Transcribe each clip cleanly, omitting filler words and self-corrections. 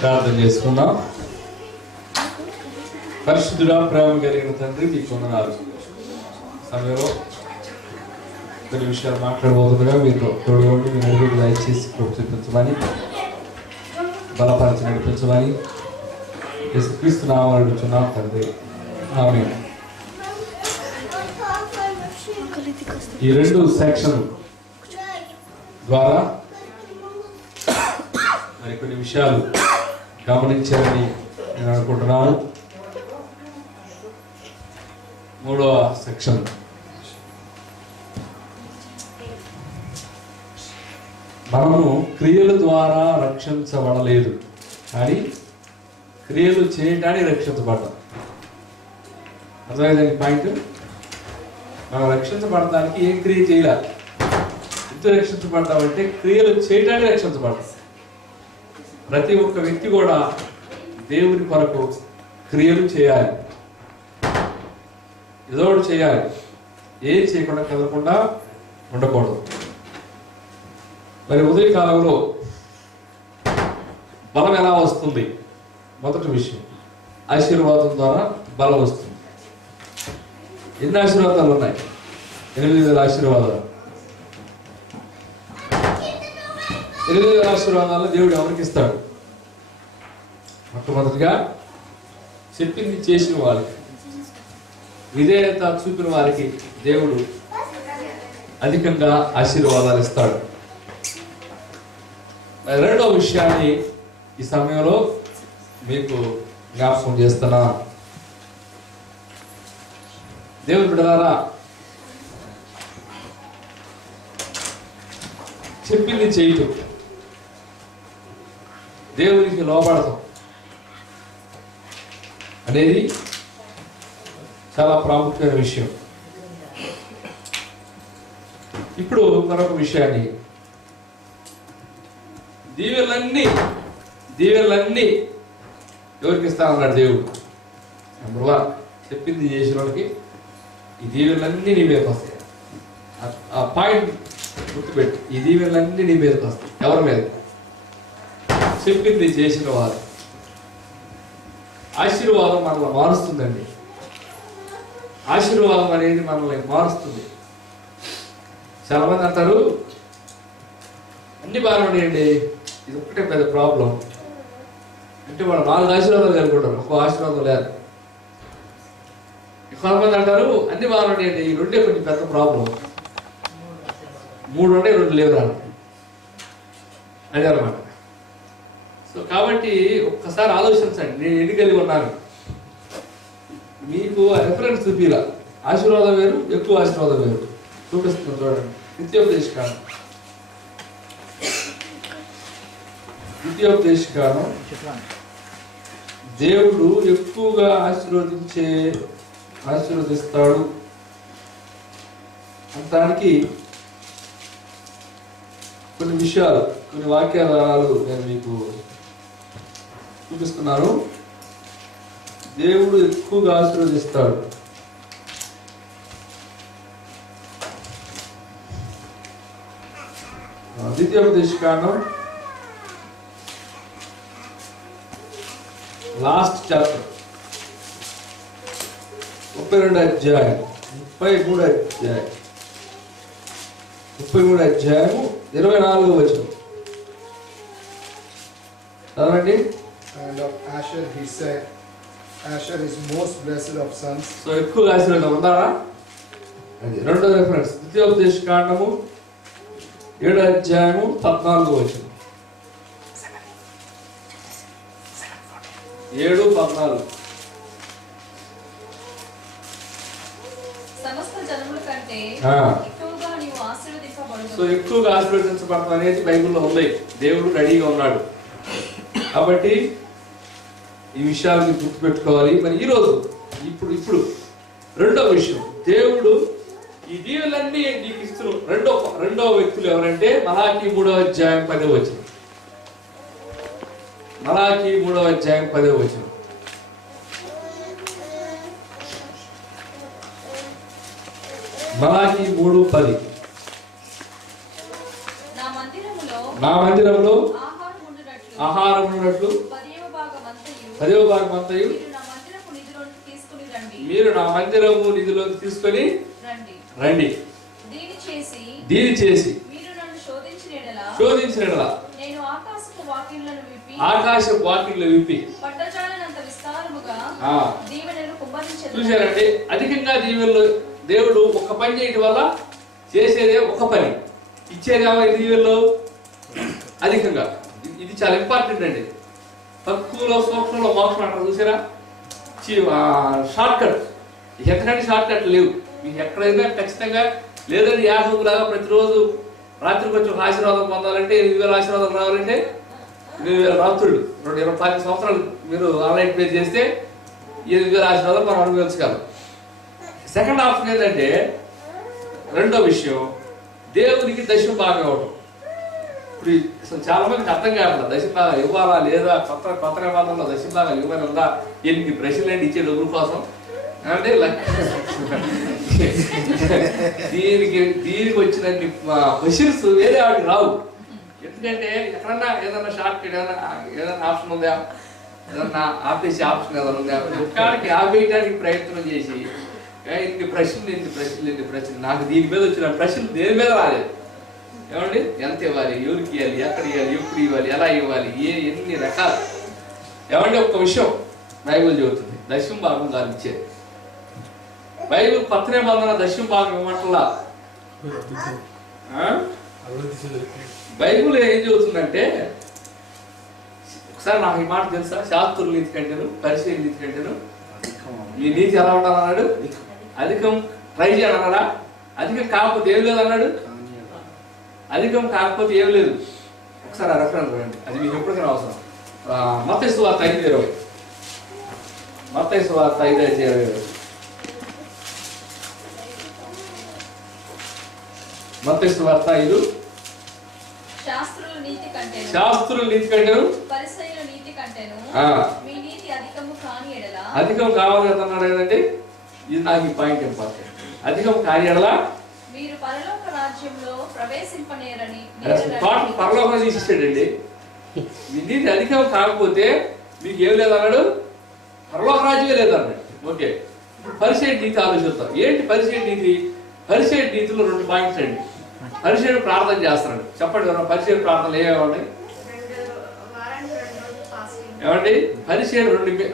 ప్రార్థన చేసుకుందాం. పరిశుద్ధుడా, ప్రేమ కలిగిన తండ్రి, మీకు వందనాలు. సమయంలో కొన్ని విషయాలు మాట్లాడబోతుండగా మీరు తోడుకోండి. మీ నడుగురు దయచేసి చూపించమని, బలపరిచి నడిపించమని యేసుక్రీస్తు నామమున అడుగుచున్నాం తండ్రి, ఆమేన్. ఈ రెండు సెక్షన్ ద్వారా మరి కొన్ని విషయాలు గమనించాలని నేను అనుకుంటున్నాను. మూడవ సెక్షన్, మనము క్రియల ద్వారా రక్షించబడలేదు, కానీ క్రియలు చేయటానికి రక్షించబడ్డాం. అర్థమైంది పాయింట్? మనం రక్షించబడటానికి ఏం క్రియ చేయాలి? ఎందుకు రక్షించబడతామంటే క్రియలు చేయటానికి రక్షించబడతాం. ప్రతి ఒక్క వ్యక్తి కూడా దేవుని కొరకు క్రియలు చేయాలి, ఏదో ఒకటి చేయాలి. ఏం చేయకుండా కదలకుండా ఉండకూడదు. మరి ఉదయకాలంలో బలం ఎలా వస్తుంది? మొదటి విషయం, ఆశీర్వాదం ద్వారా బలం వస్తుంది. ఎన్ని ఆశీర్వాదాలు ఉన్నాయి? 8 ఆశీర్వాదాలు. 8 ఆశీర్వాదాలను దేవుడు ఎవరికి ఇస్తాడు? మొట్టమొదటిగా చెప్పింది చేసిన వారికి, విధేయత చూపిన వారికి దేవుడు అధికంగా ఆశీర్వాదాలు ఇస్తాడు. రెండవ విషయాన్ని ఈ సమయంలో మీకు జ్ఞాపకం చేస్తున్నా. దేవుని బిడ్డలారా, చెప్పింది చేయటం, దేవునికి లోబడటం అనేది చాలా ప్రాముఖ్యమైన విషయం. ఇప్పుడు మరొక విషయాన్ని, దీవెనలన్నీ ఎవరికి ఇస్తానన్నాడు దేవుడు? నెంబర్ 1, చెప్పింది చేసిన వాళ్ళకి ఈ దీవెనలన్నీ నీ మీదకి వస్తాయి. ఆ పాయింట్ గుర్తుపెట్టి, ఈ దీవెనలన్నీ నీ మీదకి వస్తాయి. ఎవరి మీద? చెప్పింది చేసిన వారు. ఆశీర్వాదం మనల్ని మారుస్తుందండి. ఆశీర్వాదం అనేది మనల్ని మారుస్తుంది. చాలా మంది అంటారు, అన్ని బాగానే ఉన్నాయండి, ఇది ఒక్కటే పెద్ద ప్రాబ్లం అంటే వాళ్ళు 4 ఆశీర్వాదాలు కలుగుకుంటారు, ఒక్కో ఆశీర్వాదం లేదు. కొంతమంది అంటారు అన్ని బాగానే ఉన్నాయండి, ఈ 2 కొంచెం పెద్ద ప్రాబ్లం, 3 ఉన్నాయి 2 లేవు రాదు. అదే అన్నమాట. సో కాబట్టి ఒక్కసారి ఆలోచించండి, నేను ఎన్ని కలిగి ఉన్నాను. మీకు రెఫరెన్స్ చూపిలా, ఆశీర్వాదం వేరు, ఎక్కువ ఆశీర్వాదం వేరు. చూపిస్తున్నాను చూడండి. ద్వితీయోపదేశకాండం దేవుడు ఎక్కువగా ఆశీర్వదిస్తాడు అంటానికి కొన్ని విషయాలు, కొన్ని వాక్యాలు నేను మీకు చూపిస్తున్నాను. దేవుడు ఎక్కువగా ఆశీర్వదిస్తాడు. ద్వితీయోపదేశకాండం లాస్ట్ చాప్టర్ 32వ అధ్యాయం 33వ అధ్యాయం 33వ అధ్యాయము 24వ వచనం చదవండి. And of Asher he said, Asher is most blessed of sons. So ఎక్కువ ఆశీర్వాదం ఉందారా? అది రెండో రెఫరెన్స్, ద్వితీయోపదేశకాండము 7వ అధ్యాయము 14వ వచనం. 7:14. సమస్త జనముల కంటే ఎక్కువగా నీవు ఆశీర్వదింపబడుదువు. సో ఎక్కువగా ఆశీర్వదించబడతాం అనేది బైబిల్లో ఉంది. దేవుడు రెడీగా ఉన్నాడు. కాబట్టి ఈ విషయాలు మీరు గుర్తుపెట్టుకోవాలి. మరి ఈరోజు ఇప్పుడు రెండో విషయం, దేవుడు ఈ దీవెనలన్నీ నీకు ఇస్తున్న రెండో వ్యక్తులు ఎవరంటే మలాకి 3వ అధ్యాయం 10వ వచనం. మలాకి 3వ అధ్యాయం 10వ వచనం. మలాకి 3:10. నా మందిరములో ఆహారం ఆహారం ఉన్నట్లు 10వ భాగమంతయు పదవ భాగమంతయు మీరు నా మందిరపు నిధిలోనికి తీసుకుని రండి. మీరు నా మందిరము నిధిలోకి తీసుకొని రండి. రండి. దీని చేసి మీరు నన్ను శోధించిన ఎడల నేను ఆకాశపు వాకిళ్లను విప్పి ఆకాశపు వాకిళ్లు విప్పి పట్టజాలనంత విస్తారముగా దీవెనలు కుమ్మరించెదను. చూశారండి, అధికంగా దీవెనలు దేవుడు ఒక పని చేయడం వల్ల చేసేదే ఒక పని, ఇచ్చేదేమో దీవెనలు అధికంగా. ఇది చాలా ఇంపార్టెంట్ అండి. తక్కువలో సూక్ష్మంలో మోక్షం అంటారు చూసారా, షార్ట్ కట్. ఎక్కడంటే షార్ట్ కట్ లేవు మీకు ఎక్కడైనా ఖచ్చితంగా. లేదంటే యాభైలాగా ప్రతిరోజు రాత్రికి వచ్చి ఒక ఆశీర్వాదం పొందాలంటే 8,000 ఆశీర్వాదం రావాలంటే 8,000 రాత్రులు 25 సంవత్సరాలు మీరు ఆన్లైన్ పే చేస్తే 8,000 ఆశీర్వాదం మనం అనుభవించగలం. సెకండ్ ఆప్షన్ ఏంటంటే, రెండో విషయం దేవునికి దశమ భాగం ఇవ్వడం. ఇప్పుడు అసలు చాలా మందికి అర్థం కావట్లేదు, దశమ భాగం ఇవ్వాలా లేదా, కొత్త నిబంధనలో దశమ భాగం ఇవ్వాలి ఉందా, ఎన్ని ప్రశ్నలు ఇచ్చే డబ్బుల కోసం అంటే దీనికి వచ్చినన్ని క్వశ్చన్స్ వేరే వాటికి రావు. ఎందుకంటే ఎక్కడన్నా ఏదన్నా షార్ట్ కట్ ఏదైనా ఆప్షన్ ఉందా, ఏదన్నా ఆపేసి ఆప్షన్ ఏదైనా ఉందా, ఒక్కడికి ఆపేయడానికి ప్రయత్నం చేసి ఇన్ని ప్రశ్నలు నాకు దీని మీద వచ్చిన ప్రశ్నలు దేని మీద రాలేదు. ఏమండి, ఎంత ఇవ్వాలి, ఎవరికి ఇవ్వాలి, ఎక్కడ ఇవ్వాలి, ఎప్పుడు ఇవ్వాలి, ఎలా ఇవ్వాలి, ఎన్ని రకాలు. ఏమంటే ఒక్క విషయం బైబిల్ చెబుతుంది, దశమ భాగం దాన్ని ఇచ్చేది. బైబిల్ కొత్త నిబంధన దశమ భాగం ఇవ్వట్లా. బైబిల్ ఏం చెబుతుందంటే, ఒకసారి నాకు ఈ మాట తెలుసా, శాస్త్రుల నీతి కంటేను పరిశీలన నీతి కంటేను మీ నీతి ఎలా ఉండాలన్నాడు, అధికం ట్రై చేయాలన్నాడా, అధికం కాకపోతే ఏం లేదు అన్నాడు, అధికం కాకపోతే ఏం లేదు. ఒకసారి ఆ రెఫరెన్స్ రండి, అది మీకు ఎప్పటికైనా అవసరం. మత్తయి సువార్త 5:20, మత్తయి సువార్త 5:20, మత్తయి సువార్త 5. శాస్త్రుల నీతి కంటేను పరిసయ్యుల నీతి కంటేను మీ నీతి అధికము కాని ఎడల, అధికం కావాలి కదా అన్నాడు. ఏంటంటే ఇది నాకు ఈ పాయింట్ ఇంపార్టెంట్. అధికం కాని ఎడల మీరు పరలోక రాజ్యంలో ప్రవేశింపనేరని పరలోకం తీసిస్తాడండి. మీ నీతి అధికం కాకపోతే మీకు ఏం లేదన్నాడు, పరలోక రాజ్యమే లేదన్నాడు. ఓకే, ఇప్పుడు పరిసయ్యుడి నీతి ఆలోచిద్దాం. ఏంటి పరిసయ్యుడి నీతి? పరిసయ్యుడి నీతిలో 2 పాయింట్స్ అండి. పరిసయ్యుడు ప్రార్థన చేస్తున్నాడు. చెప్పండి, పరిసయ్యుడు ప్రార్థనలు ఏమేమి? ఏమండి, పరిసయ్యుడు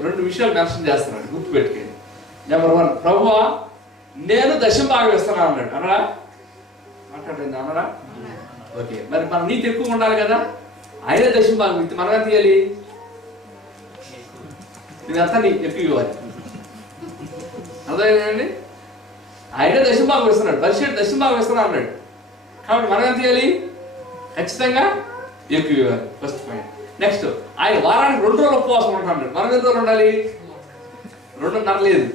రెండు విషయాలు మెన్షన్ చేస్తున్నాడు, గుర్తుపెట్టుకోండి. నెంబర్ 1, ప్రభువా నేను దశమ భాగం ఇస్తున్నాను అన్నాడు. అన్నాడా? మాట్లాడండి, అన్నాడా? ఓకే, మరి మన నీతి ఎక్కువ ఉండాలి కదా, ఆయన దశమ భాగం ఇస్తే మనం ఎంత తీయాలి? ఇదంతా నీకు ఎక్కువ ఇవ్వాలి. అర్థమైందండి? ఆయన దశమ భాగం ఇస్తున్నాడు, పరిసయ్యుడు దశమ భాగం ఇస్తున్నాడు అన్నాడు. కాబట్టి మనం ఎంత చేయాలి? ఖచ్చితంగా ఎక్కువ ఇవ్వాలి. First point. నెక్స్ట్, ఆయన వారానికి 2 రోజులు ఉపవాసం ఉంటున్నాడు. మనం ఎంత రోజులు ఉండాలి? 2.5 లేదు,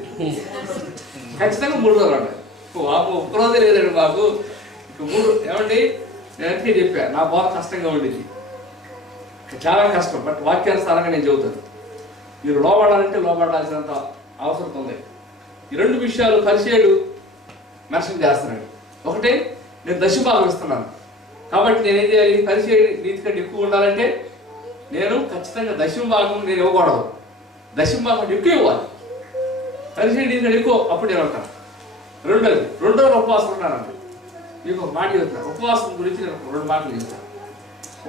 ఖచ్చితంగా 3 రోజులు ఉండాలి. ఒక్క రోజే లేదండి మాకు, ఇక 3. ఏమండి, నేను అందుకే చెప్పా, నా బాధ కష్టంగా ఉండేది, చాలా కష్టం. బట్ వాక్యానుసారంగా నేను చెబుతాను. మీరు లోబడాలంటే లోబడాల్సినంత అవసరం ఉంది. ఈ 2 విషయాలు పరిచయుడు మెన్షన్ చేస్తున్నాడు. ఒకటి, నేను దశమ భాగం ఇస్తున్నాను కాబట్టి నేనేం చేయాలి? పరిచయుడి నీతి కంటే ఎక్కువ ఉండాలంటే నేను ఖచ్చితంగా దశమ భాగం నేను ఇవ్వకూడదు, దశమ భాగం ఎక్కువ ఇవ్వాలి. పరిచయుడి నీతి కంటే ఎక్కువ, అప్పుడు నేను ఉంటాను. రెండోది, 2 రోజులు ఉపవాసం ఉన్నానండి. మీకు ఒక మాట చెప్తాను, ఉపవాసం గురించి నేను 2 మాటలు చెప్తాను.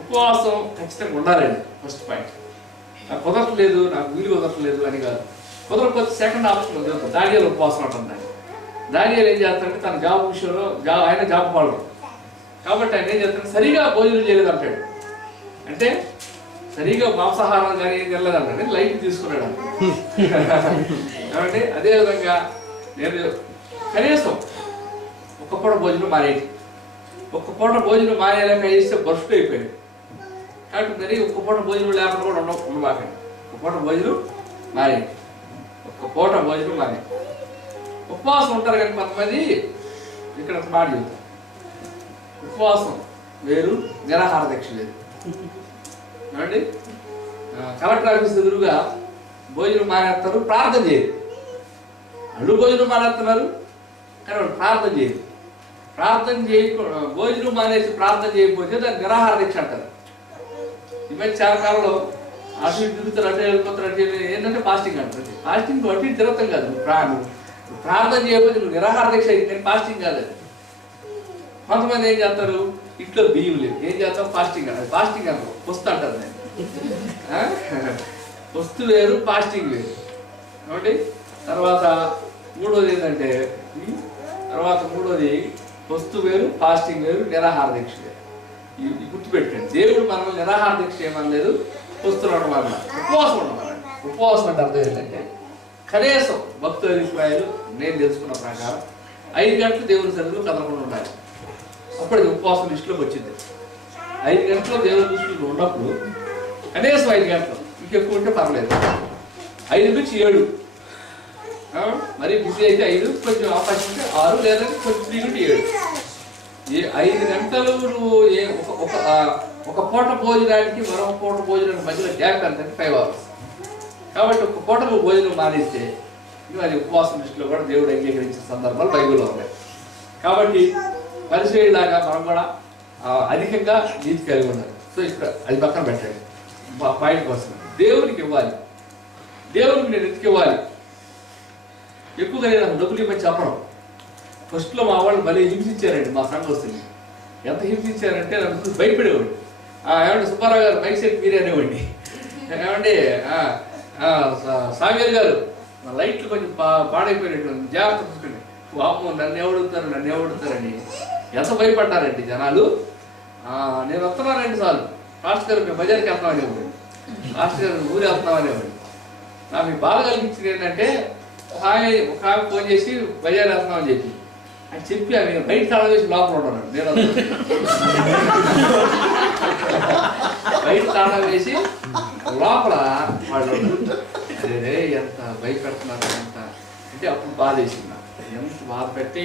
ఉపవాసం ఖచ్చితంగా ఉండాలండి. First point. నాకు కుదరట్లేదు, నాకు వీలు కుదరట్లేదు అని కాదు. కుదరకపోతే సెకండ్ ఆప్షన్ ఉంది, దానియాలు ఉపవాసం అంటుంది. దానియాలు ఏం చేస్తాడంటే తన జాబ్ విషయంలో ఆయన జాబ్ పడరు కాబట్టి ఆయన ఏం చేస్తాడు, సరిగా భోజనం చేయలేదు అంటాడు. అంటే సరిగా మాంసాహారం కానీ ఏం తినలేదు అంటాడు, లైట్ తీసుకున్నాడు కాబట్టి అదేవిధంగా నేను కనీసం ఒక్క పూట భోజనం మానేది. ఒక్క పూట భోజనం మానేలాక చేస్తే బర్స్ట్ అయిపోయాడు. కాబట్టి మరి ఒక్క పూట భోజనం లేకుండా కూడా ఉండబాకండి. ఒక్క పూట భోజనం మానేది, ఒక్క పూట భోజనం మానేది. ఉపవాసం ఉంటారు కానీ కొంతమంది, ఇక్కడ మాట చెబుతారు, ఉపవాసం వేరు, నిరాహార దీక్ష వేరు. ఏమండి, కలెక్టర్ ఆఫీస్ ఎదురుగా భోజనం మానేస్తారు, ప్రార్థన చేయరు. అల్లు భోజనం మానేస్తున్నారు కానీ వాళ్ళు ప్రార్థన చేయరు. భోజనం మానేసి ప్రార్థన చేయకపోతే దాన్ని నిరాహార దీక్ష అంటారు. మధ్య చాలా కాలంలో అటు ఇటు తిరుగుతారు, అటు వెళ్ళిపోతారు, అటు ఏంటంటే ఫాస్టింగ్ అంటారు. ఫాస్టింగ్ అటు ఇటు తిరగతం కాదు, నువ్వు ప్రార్థన చేయకపోతే నువ్వు నిరాహార దీక్ష అయింది, కానీ ఫాస్టింగ్ కాదు అది. కొంతమంది ఏం చేస్తారు, ఇంట్లో బియ్యం లేవు, ఏం చేస్తాం, ఫాస్టింగ్ అది ఫాస్టింగ్ అంటారు, పొస్తు అంటారు నేను. పొస్తు వేరు, ఫాస్టింగ్ వేరు. కాబట్టి తర్వాత మూడోది ఏంటంటే పొస్తు వేరు, ఫాస్టింగ్ వేరు, నిరాహార దీక్ష వేరు. ఇది గుర్తుపెట్టండి. దేవుడు మనల్ని నిరాహార దీక్ష చేయమనలేదు, పొస్తులు ఉండమన్నా, ఉపవాసం ఉండమన్నాడు. ఉపవాసం అంటే అర్థం ఏంటంటే కనీసం భక్తుల అభిప్రాయాలు నేను తెలుసుకున్న ప్రకారం 5 గంటలు దేవుని సన్నిధిలో కదలకుండా ఉండాలి. అప్పుడు అది ఉపవాసం లిస్టులోకి వచ్చింది. 5 గంటలు దేవుని దృష్టిలో ఉన్నప్పుడు కనీసం 5 గంటలు, ఇంకెక్కువ ఉంటే పర్లేదు. 5 నుంచి 7, మరి బిజీ అయితే 5, కొంచెం అవకాశం ఉంటే 6, లేదంటే కొంచెం 3 నుండి 7. 5 గంటలు నువ్వు ఒక పూట భోజనానికి మరొక పూట భోజనానికి మధ్యలో గ్యాప్ ఎంత, 5 అవర్స్. కాబట్టి ఒక పూట నువ్వు భోజనం మానేస్తే నువ్వు అది ఉపవాసం దృష్టిలో కూడా దేవుడు అంగీకరించిన సందర్భాలు బైబిల్లో ఉన్నాయి. కాబట్టి పరిచయలాగా మనం కూడా అధికంగా నీతి కలిగి ఉండాలి. సో ఇక్కడ అది పక్కన పెట్టండి. పాయింట్ కోసం దేవునికి ఇవ్వాలి. దేవునికి నేను ఎందుకు ఇవ్వాలి? ఎక్కువగా నేను డబ్బులు ఇవ్వని చెప్పడం. ఫస్ట్లో మా వాళ్ళు భలే హింసించారండి. మా సంఘస్థుని ఎంత హింసించారంటే నన్ను భయపడేవాడు. ఏమంటే సుబ్బారావు గారు మైక్ సెట్ మీరే అనేవాడిని. ఏమంటే సాగర్ గారు మా లైట్లు కొంచెం పాడైపోయినట్టు, జాగ్రత్త చూసుకోండి. వాము నన్ను ఎవడుతారని ఎంత భయపడ్డారండి జనాలు. నేను వస్తున్నానండి చాలు, మాస్టర్ గారు మేము బజార్కి వెళ్తాం అనేవాడు, మాస్టర్ గారు ఊరు వెళ్తున్నాం అనేవాడు. నాకు బాధ కలిగించింది ఏంటంటే ఒక ఆమె ఫోన్ చేసి బజార్ వెళ్తున్నామని చెప్పి అని చెప్పి ఆమె బయట తాళం వేసి లోపల ఉన్నాను. నేను బయట తాళం వేసి లోపల వాళ్ళు అదే ఎంత భయపెడుతున్నారు ఎంత అంటే అప్పుడు బాధ వేసింది. ఎంత బాధ పెట్టే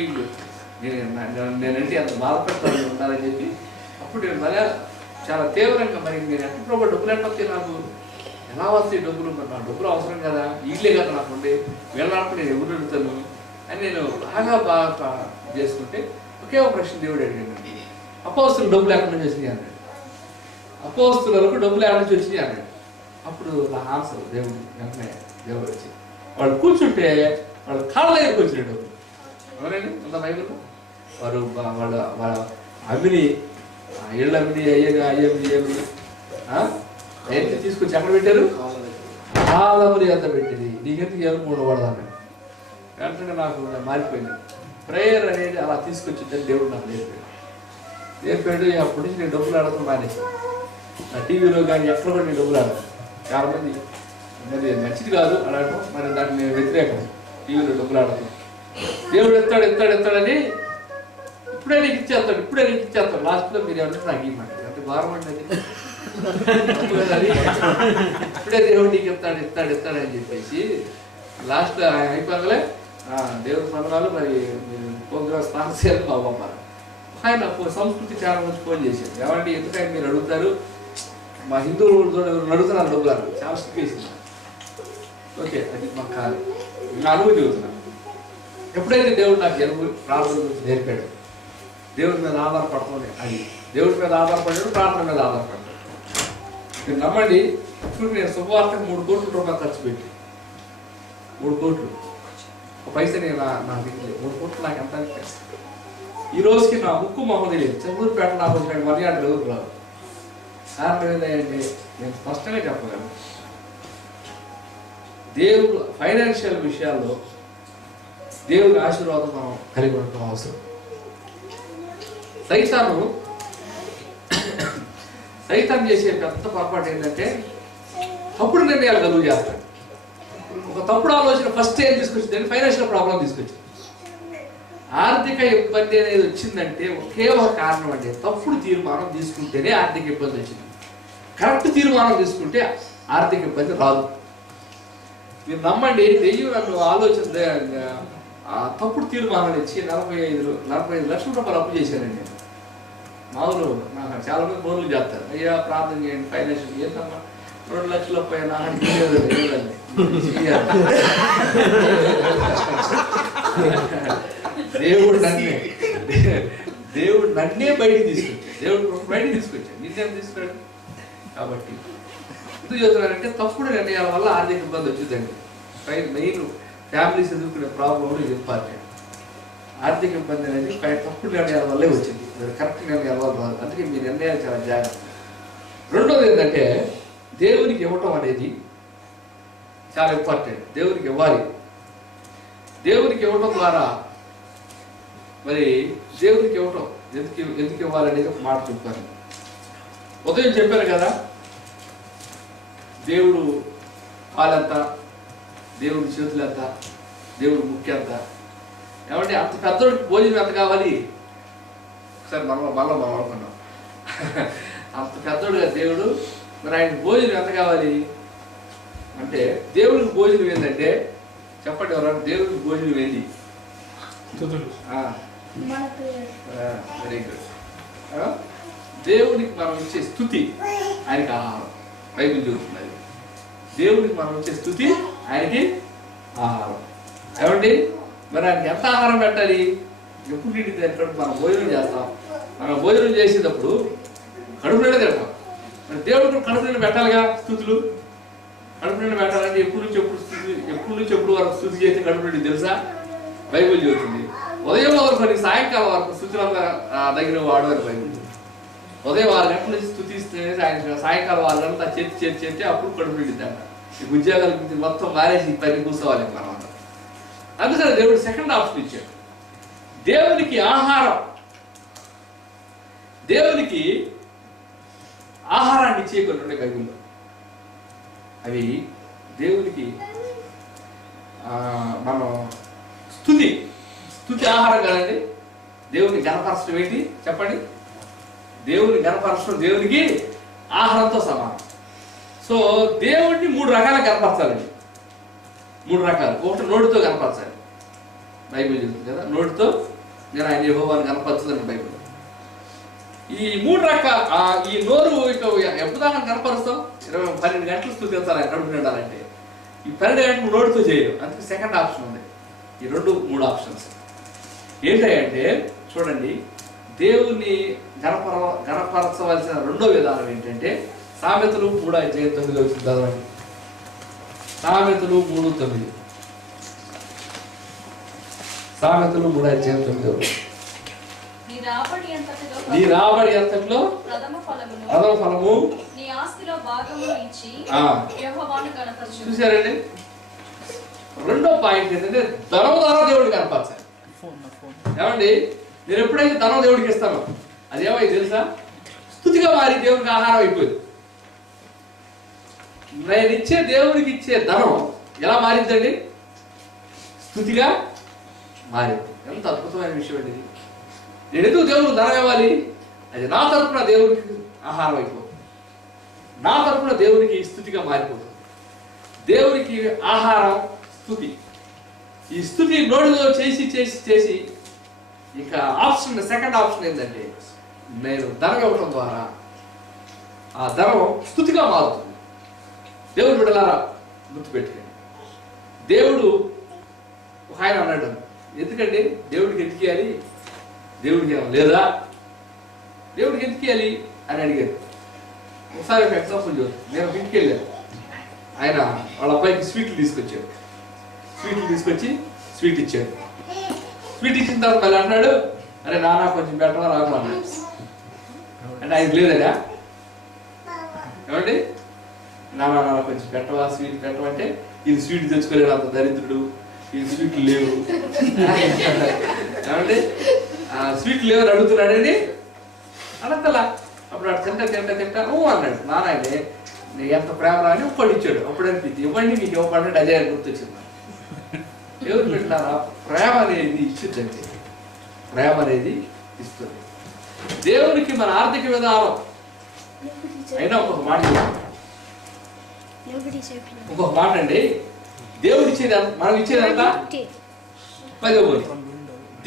నేనంటే ఎంత బాధ పెడతాను ఉన్నారని చెప్పి అప్పుడు నేను మళ్ళీ చాలా తీవ్రంగా మరి నేను ఎప్పుడు డబ్బులు ఎట్టొస్తే నాకు ఎలా వస్తాయి డబ్బులు, మరి నా డబ్బులు అవసరం కదా, ఇల్లే కదా నాకు ఉండే, వెళ్ళినప్పుడు నేను ఎవరు అడుగుతాను అని నేను బాగా చేసుకుంటే ఒకే ఒక ప్రశ్న దేవుడు అడిగాడు, అపోస్తులు డబ్బులు ఎక్కడి నుంచి వచ్చినాయి అన్నాడు. అపోస్తులకు డబ్బులు ఎక్కడి నుంచి వచ్చినాయి అన్నాడు. అప్పుడు నా ఆన్సర్ దేవుడు వెంటనే దేవుడు వచ్చి వాళ్ళు కూర్చుంటే వాళ్ళ కాళ్ళ దగ్గరికి వచ్చినాయి డబ్బులు. అవునండి, అంత బైబిల్లో వాళ్ళ అమ్మిని ఇళ్ళ అమ్మిని అయ్యమ్మి అయితే తీసుకొచ్చి ఎక్కడ పెట్టారు, కాలములు ఎంత పెట్టింది, నీకెందుకు ఎవరు ఉండకూడదు. వెంటనే నాకు మారిపోయింది. ప్రేయర్ అనేది అలా తీసుకొచ్చిందని దేవుడు నాకు నేర్పాడు. అప్పటి నుంచి నేను డబ్బులు ఆడటం మానేసాను. నా టీవీలో కానీ ఎక్కడ కూడా నేను డబ్బులు ఆడతాను. చాలా మంది అది మంచిది కాదు అడగటం, మరి దాన్ని నేను వ్యతిరేకం. టీవీలో డబ్బులు ఆడతాం. దేవుడు ఎత్తాడని ఇప్పుడే నీకు ఇచ్చేస్తాడు లాస్ట్లో మీరు ఎవరంటే నాకు ఇవ్వమంట. అంటే భారం అండి అది. ఇప్పుడే దేవుడు నీకు ఇస్తాడని చెప్పేసి లాస్ట్ అయిపోగలే దేవుడి పనులు మరి మీరు ప్రోగ్రామ్ స్పాన్సర్ చేయాలి మా పంపారు. ఆయన సంస్కృతి చాలా మంచి ఫోన్ చేశారు. ఏమంటే ఎందుకంటే మీరు అడుగుతారు, మా హిందువులు అడుగుతున్నారు డబ్బులు, చాలా సిక్కేసింది. ఓకే, అది మాకు కాదు, నా అనుభూతి చెబుతున్నాను. ఎప్పుడైతే దేవుడు నాకు జన్మ ప్రార్థన గురించి నేర్పాడు, దేవుడి మీద ఆధారపడుతుంది, అది దేవుడి మీద ఆధారపడ్డాడు, ప్రార్థన మీద ఆధారపడ్డాడు. మీరు నమ్మండి, ఇప్పుడు నేను శుభవార్తకు 3 కోట్ల రూపాయలు ఖర్చు పెట్టి 3 కోట్లు ఒక పైసా నేను నాకు తెలియదు. 3 కోట్లు నాకు ఎంత ఈ రోజుకి నా ముక్కు మొహం తెలియదు. చంద్రపేట నాకు వచ్చిన మర్యాద ఎవరు రాదు. కారణం ఏంటంటే నేను స్పష్టంగా చెప్పగలను, దేవుడు ఫైనాన్షియల్ విషయాల్లో దేవుడి ఆశీర్వాదం మనం కలిగి ఉండటం అవసరం. సైతాన్ చేసే పెద్ద పొరపాటు ఏంటంటే తప్పుడు నిర్ణయాలు కలుగు చేస్తాడు. ఒక తప్పుడు ఆలోచన ఫస్ట్ ఏం తీసుకొచ్చింది, ఫైనాన్షియల్ ప్రాబ్లం తీసుకొచ్చింది. ఆర్థిక ఇబ్బంది అనేది వచ్చిందంటే ఒకే ఒక కారణం అంటే తప్పుడు తీర్మానం తీసుకుంటేనే ఆర్థిక ఇబ్బంది వచ్చింది. కరెక్ట్ తీర్మానం తీసుకుంటే ఆర్థిక ఇబ్బంది రాదు. మీరు నమ్మండి, దెయ్యం నన్ను ఆలోచన తప్పుడు తీర్మానాలు ఇచ్చి 45 లక్షల రూపాయలు అప్పు చేశానండి నేను. మామూలు నాకు చాలా మంది ఫోన్లు చేస్తారు, అయ్యా ప్రార్థన చేయండి ఫైనాన్షియల్ ఏంటమ్మా 2 లక్షల పైన దేవుడు నన్నే బయటికి తీసుకొచ్చాడు. దేవుడు బయటికి తీసుకొచ్చాడు. నిన్నేం తీసుకున్నాడు? కాబట్టి ఎందుకు చెబుతున్నారంటే తప్పుడు నిర్ణయాల వల్ల ఆర్థిక ఇబ్బంది వచ్చిందండి. మెయిన్ ఫ్యామిలీస్ ఎదుర్కొనే ప్రాబ్లం ఇది ఇంపార్టెంట్. ఆర్థిక ఇబ్బంది అనేది తప్పుడు నిర్ణయాల వల్లే వచ్చింది, కరెక్ట్ నిర్ణయాల వల్ల రాదు. అందుకే మీ నిర్ణయాలు చాలా జాగ్రత్త. రెండోది ఏంటంటే దేవునికి ఇవ్వటం అనేది చాలా ఇంపార్టెంట్. దేవునికి ఇవ్వాలి. దేవునికి ఇవ్వటం ద్వారా మరి దేవునికి ఇవ్వటం ఎందుకు ఇవ్వాలనేది ఒక మాట చెప్పాను. ఉదయం చెప్పాను కదా, దేవుడు కాలంత, దేవుడి చేతులంత, దేవుడు ముఖ్యంత. ఏమంటే అంత పెద్దోడికి భోజనం ఎంత కావాలి? ఒకసారి మనం అనుకున్నాం. అంత పెద్దోడుగా దేవుడు, మరి ఆయనకి భోజనం ఎంత కావాలి అంటే, దేవుడికి భోజనం ఏంటంటే చెప్పండి ఎవరన్నా, దేవుడికి భోజనం ఏంటి? Very good. దేవుడికి మనం ఇచ్చే స్తుతి ఆయనకి ఆహారం. బైబిల్ చెబుతున్నది దేవుడికి మనం ఇచ్చే స్తుతి ఆయనకి ఆహారం. ఏమండి మరి ఆయనకి ఎంత ఆహారం పెట్టాలి? ఎప్పుడు నిండితే మనం భోజనం చేస్తాం. మనం భోజనం చేసేటప్పుడు కడుపు నిండా తింటాం. మరి దేవుడికి కడుపు నిండా పెట్టాలిగా స్తుతులు. కడుపు నిండా పెట్టాలంటే ఎప్పుడు నుంచి ఎప్పుడు వరకు స్తుతి చేస్తే కడుపు నిండి తెలుసా? బైబిల్ చెబుతుంది. ఉదయం వరకు సాయంకాలం వరకు స్తుతులంతా దగ్గర వాడవారు. బైబిల్ ఉదయం 6 గంటల నుంచి స్తుతిస్తే సాయంకాలం 6 గంటల చేతి అప్పుడు కడుపు నిండిద్దంట. ఈ ఉద్యోగాలు మొత్తం మారేసి పని కూర్చోవాలి మనం అంతా. అందుకని దేవుడు సెకండ్ ఆప్షన్ ఇచ్చాడు. దేవునికి ఆహారం, దేవునికి ఆహారాన్ని ఇచ్చే కొన్ని ఉన్నాయి బైబిల్లో. అవి దేవునికి మనం స్తుతి ఆహారం కదండి. దేవుని గణపరచడం ఏంటి చెప్పండి? దేవుని గణపరచడం దేవునికి ఆహారంతో సమానం. సో దేవుడిని 3 రకాల గణపరచాలండి. 3 రకాలు. ఒకటి నోటితో గణపరచాలి. బైబిల్ చెప్తుంది కదా, నోటితో నేను ఆయన యెహోవాను గణపరచదని బైబిల్. ఈ 3 రకాల ఈ నోరు ఇక ఎప్పుడు దాకా గణపరుస్తాం? 12 గంటలు స్తుతించాలి ఆయన కడుపు నిండాలంటే. ఈ 12 గంటలు నోటితో చేయరు. అందుకే సెకండ్ ఆప్షన్ ఉంది. ఈ 2-3 ఆప్షన్స్ ఏంటంటే చూడండి, దేవుని గణపరచవలసిన రెండో విధానం ఏంటంటే సామెతలు 3:9 వచ్చింది చదవండి. సామెతలు 3:9. సామెతలు 3:9. నీ రాబడి అంతట్లో ప్రథమ ఫలము నీ ఆస్తిలో భాగమును ఇచ్చి యెహోవాను గణపరచు. చూసారండి, రెండో పాయింట్ ఏంటంటే ధనం ద్వారా దేవుడికి కనపరచాలి. ఏమండి నేను ఎప్పుడైతే ధనం దేవుడికి ఇస్తానో అదేమై తెలుసా? స్తుతిగా మారి దేవుడికి ఆహారం అయిపోయింది. నేను ఇచ్చే దేవుడికి ఇచ్చే ధనం ఎలా మారిందండి? స్తుతిగా మారింది. ఎంత అద్భుతమైన విషయం అండి ఇది. నేను ఎందుకు దేవుడికి ధనం ఇవ్వాలి? అది నా తరపున దేవుడికి ఆహారం అయిపోతుంది. నా తరపున దేవుడికి స్తుతిగా మారిపోతుంది. దేవుడికి ఆహారం స్తుతి. ఈ స్తుతి నోటిలో చేసి ఇక ఆప్షన్, సెకండ్ ఆప్షన్ ఏంటంటే నేను ధనం ఇవ్వటం ద్వారా ఆ ధనం స్తుతిగా మారుతుంది. దేవుడు బిడ్డలారా గుర్తుపెట్టుకోండి, దేవుడు ఒక ఆయన అన్నాడు, ఎందుకండి దేవుడికి ఎతికేయాలి, దేవుడికి ఏమో లేదా, దేవుడికి ఎతికేయాలి అని అడిగారు. ఒకసారి ఒక ఎగ్జాంపుల్ చూడండి. నేను ఇంటికి వెళ్ళాను, ఆయన వాళ్ళ అబ్బాయికి స్వీట్లు తీసుకొచ్చాడు. స్వీట్ ఇచ్చాడు. స్వీట్ ఇచ్చిన తర్వాత మళ్ళీ అన్నాడు, అరే నాన్న కొంచెం బెటర్ రాకు అన్నాడు. అంటే ఆయనకి లేదనా? ఏమండి నాన్న కొంచెం పెట్టవా, స్వీట్ పెట్టమంటే ఇది స్వీట్ తెచ్చుకోలేడు, అంత దరిద్రుడు, ఇది స్వీట్లు లేవు. ఏమండి స్వీట్లు లేవు అని అడుగుతున్నాడండి. అడగలా. అప్పుడు అటు తింటా అన్నాడు. నాన్న నీ ఎంత ప్రేమ రాని ఒక్కడు ఇచ్చాడు. అప్పుడు అనిపించింది ఇవ్వండి మీకు ఇవ్వబడి అదే అని గుర్తొచ్చింది. ఎవరు పెట్టినారా? ప్రేమ అనేది ఇచ్చిందంటే ప్రేమ అనేది ఇస్తుంది. దేవునికి మన ఆర్థిక విధానం అయినా ఒక్కొక్క మాట అండి. దేవుడు ఇచ్చేది మనం ఇచ్చేది ఎంత? 10,000.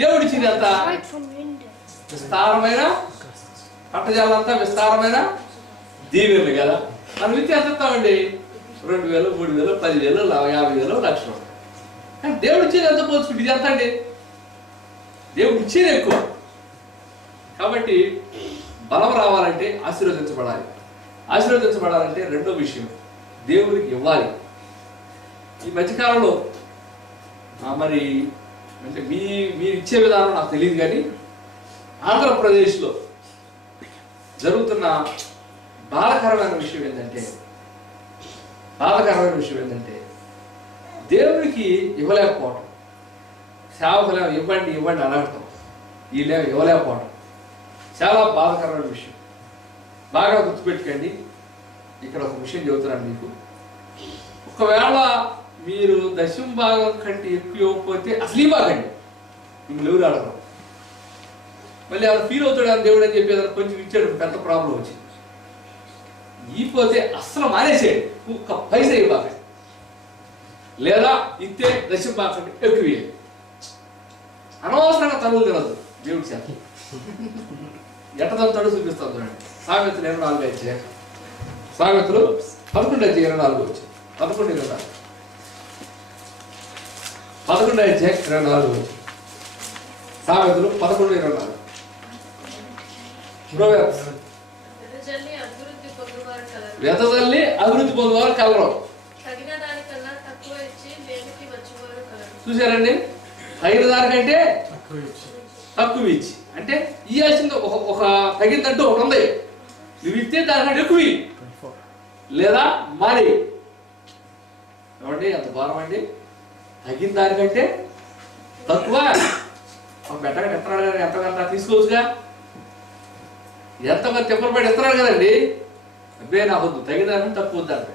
దేవుడు ఇచ్చేది ఎంత? విస్తారమైన పట్టజాలంతా విస్తారమైన దీవెనలు కదా. మనం ఇచ్చి ఎంత ఇస్తామండి? 2,000, 3,000, 10,000, 50,000, లక్షలు. కానీ దేవుడు ఇచ్చేది ఎంత పోల్చుకుంటే ఇది ఎంత అండి? దేవుడు ఇచ్చేది ఎక్కువ. కాబట్టి బలం రావాలంటే ఆశీర్వదించబడాలి. ఆశీర్వదించబడాలంటే రెండో విషయం, దేవుడికి ఇవ్వాలి. ఈ మధ్యకాలంలో మరి అంటే మీరు ఇచ్చే విధానం నాకు తెలియదు, కానీ ఆంధ్రప్రదేశ్లో జరుగుతున్న బాధాకరమైన విషయం ఏంటంటే దేవుడికి ఇవ్వలేకపోవటం. సేవకులు ఇవ్వండి ఇవ్వండి అనర్థం, వీళ్ళే ఇవ్వలేకపోవటం చాలా బాధాకరమైన విషయం. బాగా గుర్తుపెట్టుకోండి. ఇక్కడ ఒక విషయం చెబుతున్నాను మీకు. ఒకవేళ మీరు దశమ భాగం కంటే ఎక్కువ ఇవ్వకపోతే అసలు ఇవ్వకండి, మిమ్మల్ని ఎవరు అడగరు. మళ్ళీ అలా ఫీల్ అవుతాడు అని దేవుడు అని చెప్పి కొంచెం ఇచ్చాడు, పెద్ద ప్రాబ్లం వచ్చింది. ఇవ్వకపోతే అస్సలు మానేసేయండి, ఒక్క పైసా ఇవ్వాలి. లేదా ఇస్తే దశమ భాగం కంటే ఎక్కువ ఇవ్వాలి. అనవసరంగా తనులు తినదు దేవుడి చేత. ఎట్టదంతాడు చూపిస్తాను చూడండి. సామెతలు 24 వచ్చే, సామెతలు 11:24 వచ్చి 11:24 వచ్చి సామెతలు 11:24. వెతదల్లి అభివృద్ధి పొందువారు కలరు. చూసారండి, తగిన దానికంటే తక్కువ ఇచ్చి అంటే ఇవ్వాల్సింది ఒక తగినట్టు ఒకటి ఉంది. నువ్వు ఇస్తే దానికంటే ఎక్కువ లేదా మరి ఏమండి ఎంత ఘోరం అండి. తగిన దానికంటే తక్కువ పెట్టగా ఎత్తనాడు కదా, ఎంతకంత తీసుకోవచ్చుగా. ఎంతగా తెప్పలపడి ఎత్తనాడు కదండి. అబ్బే నా వద్దు, తగిన దానికంటే తక్కువ వద్దు.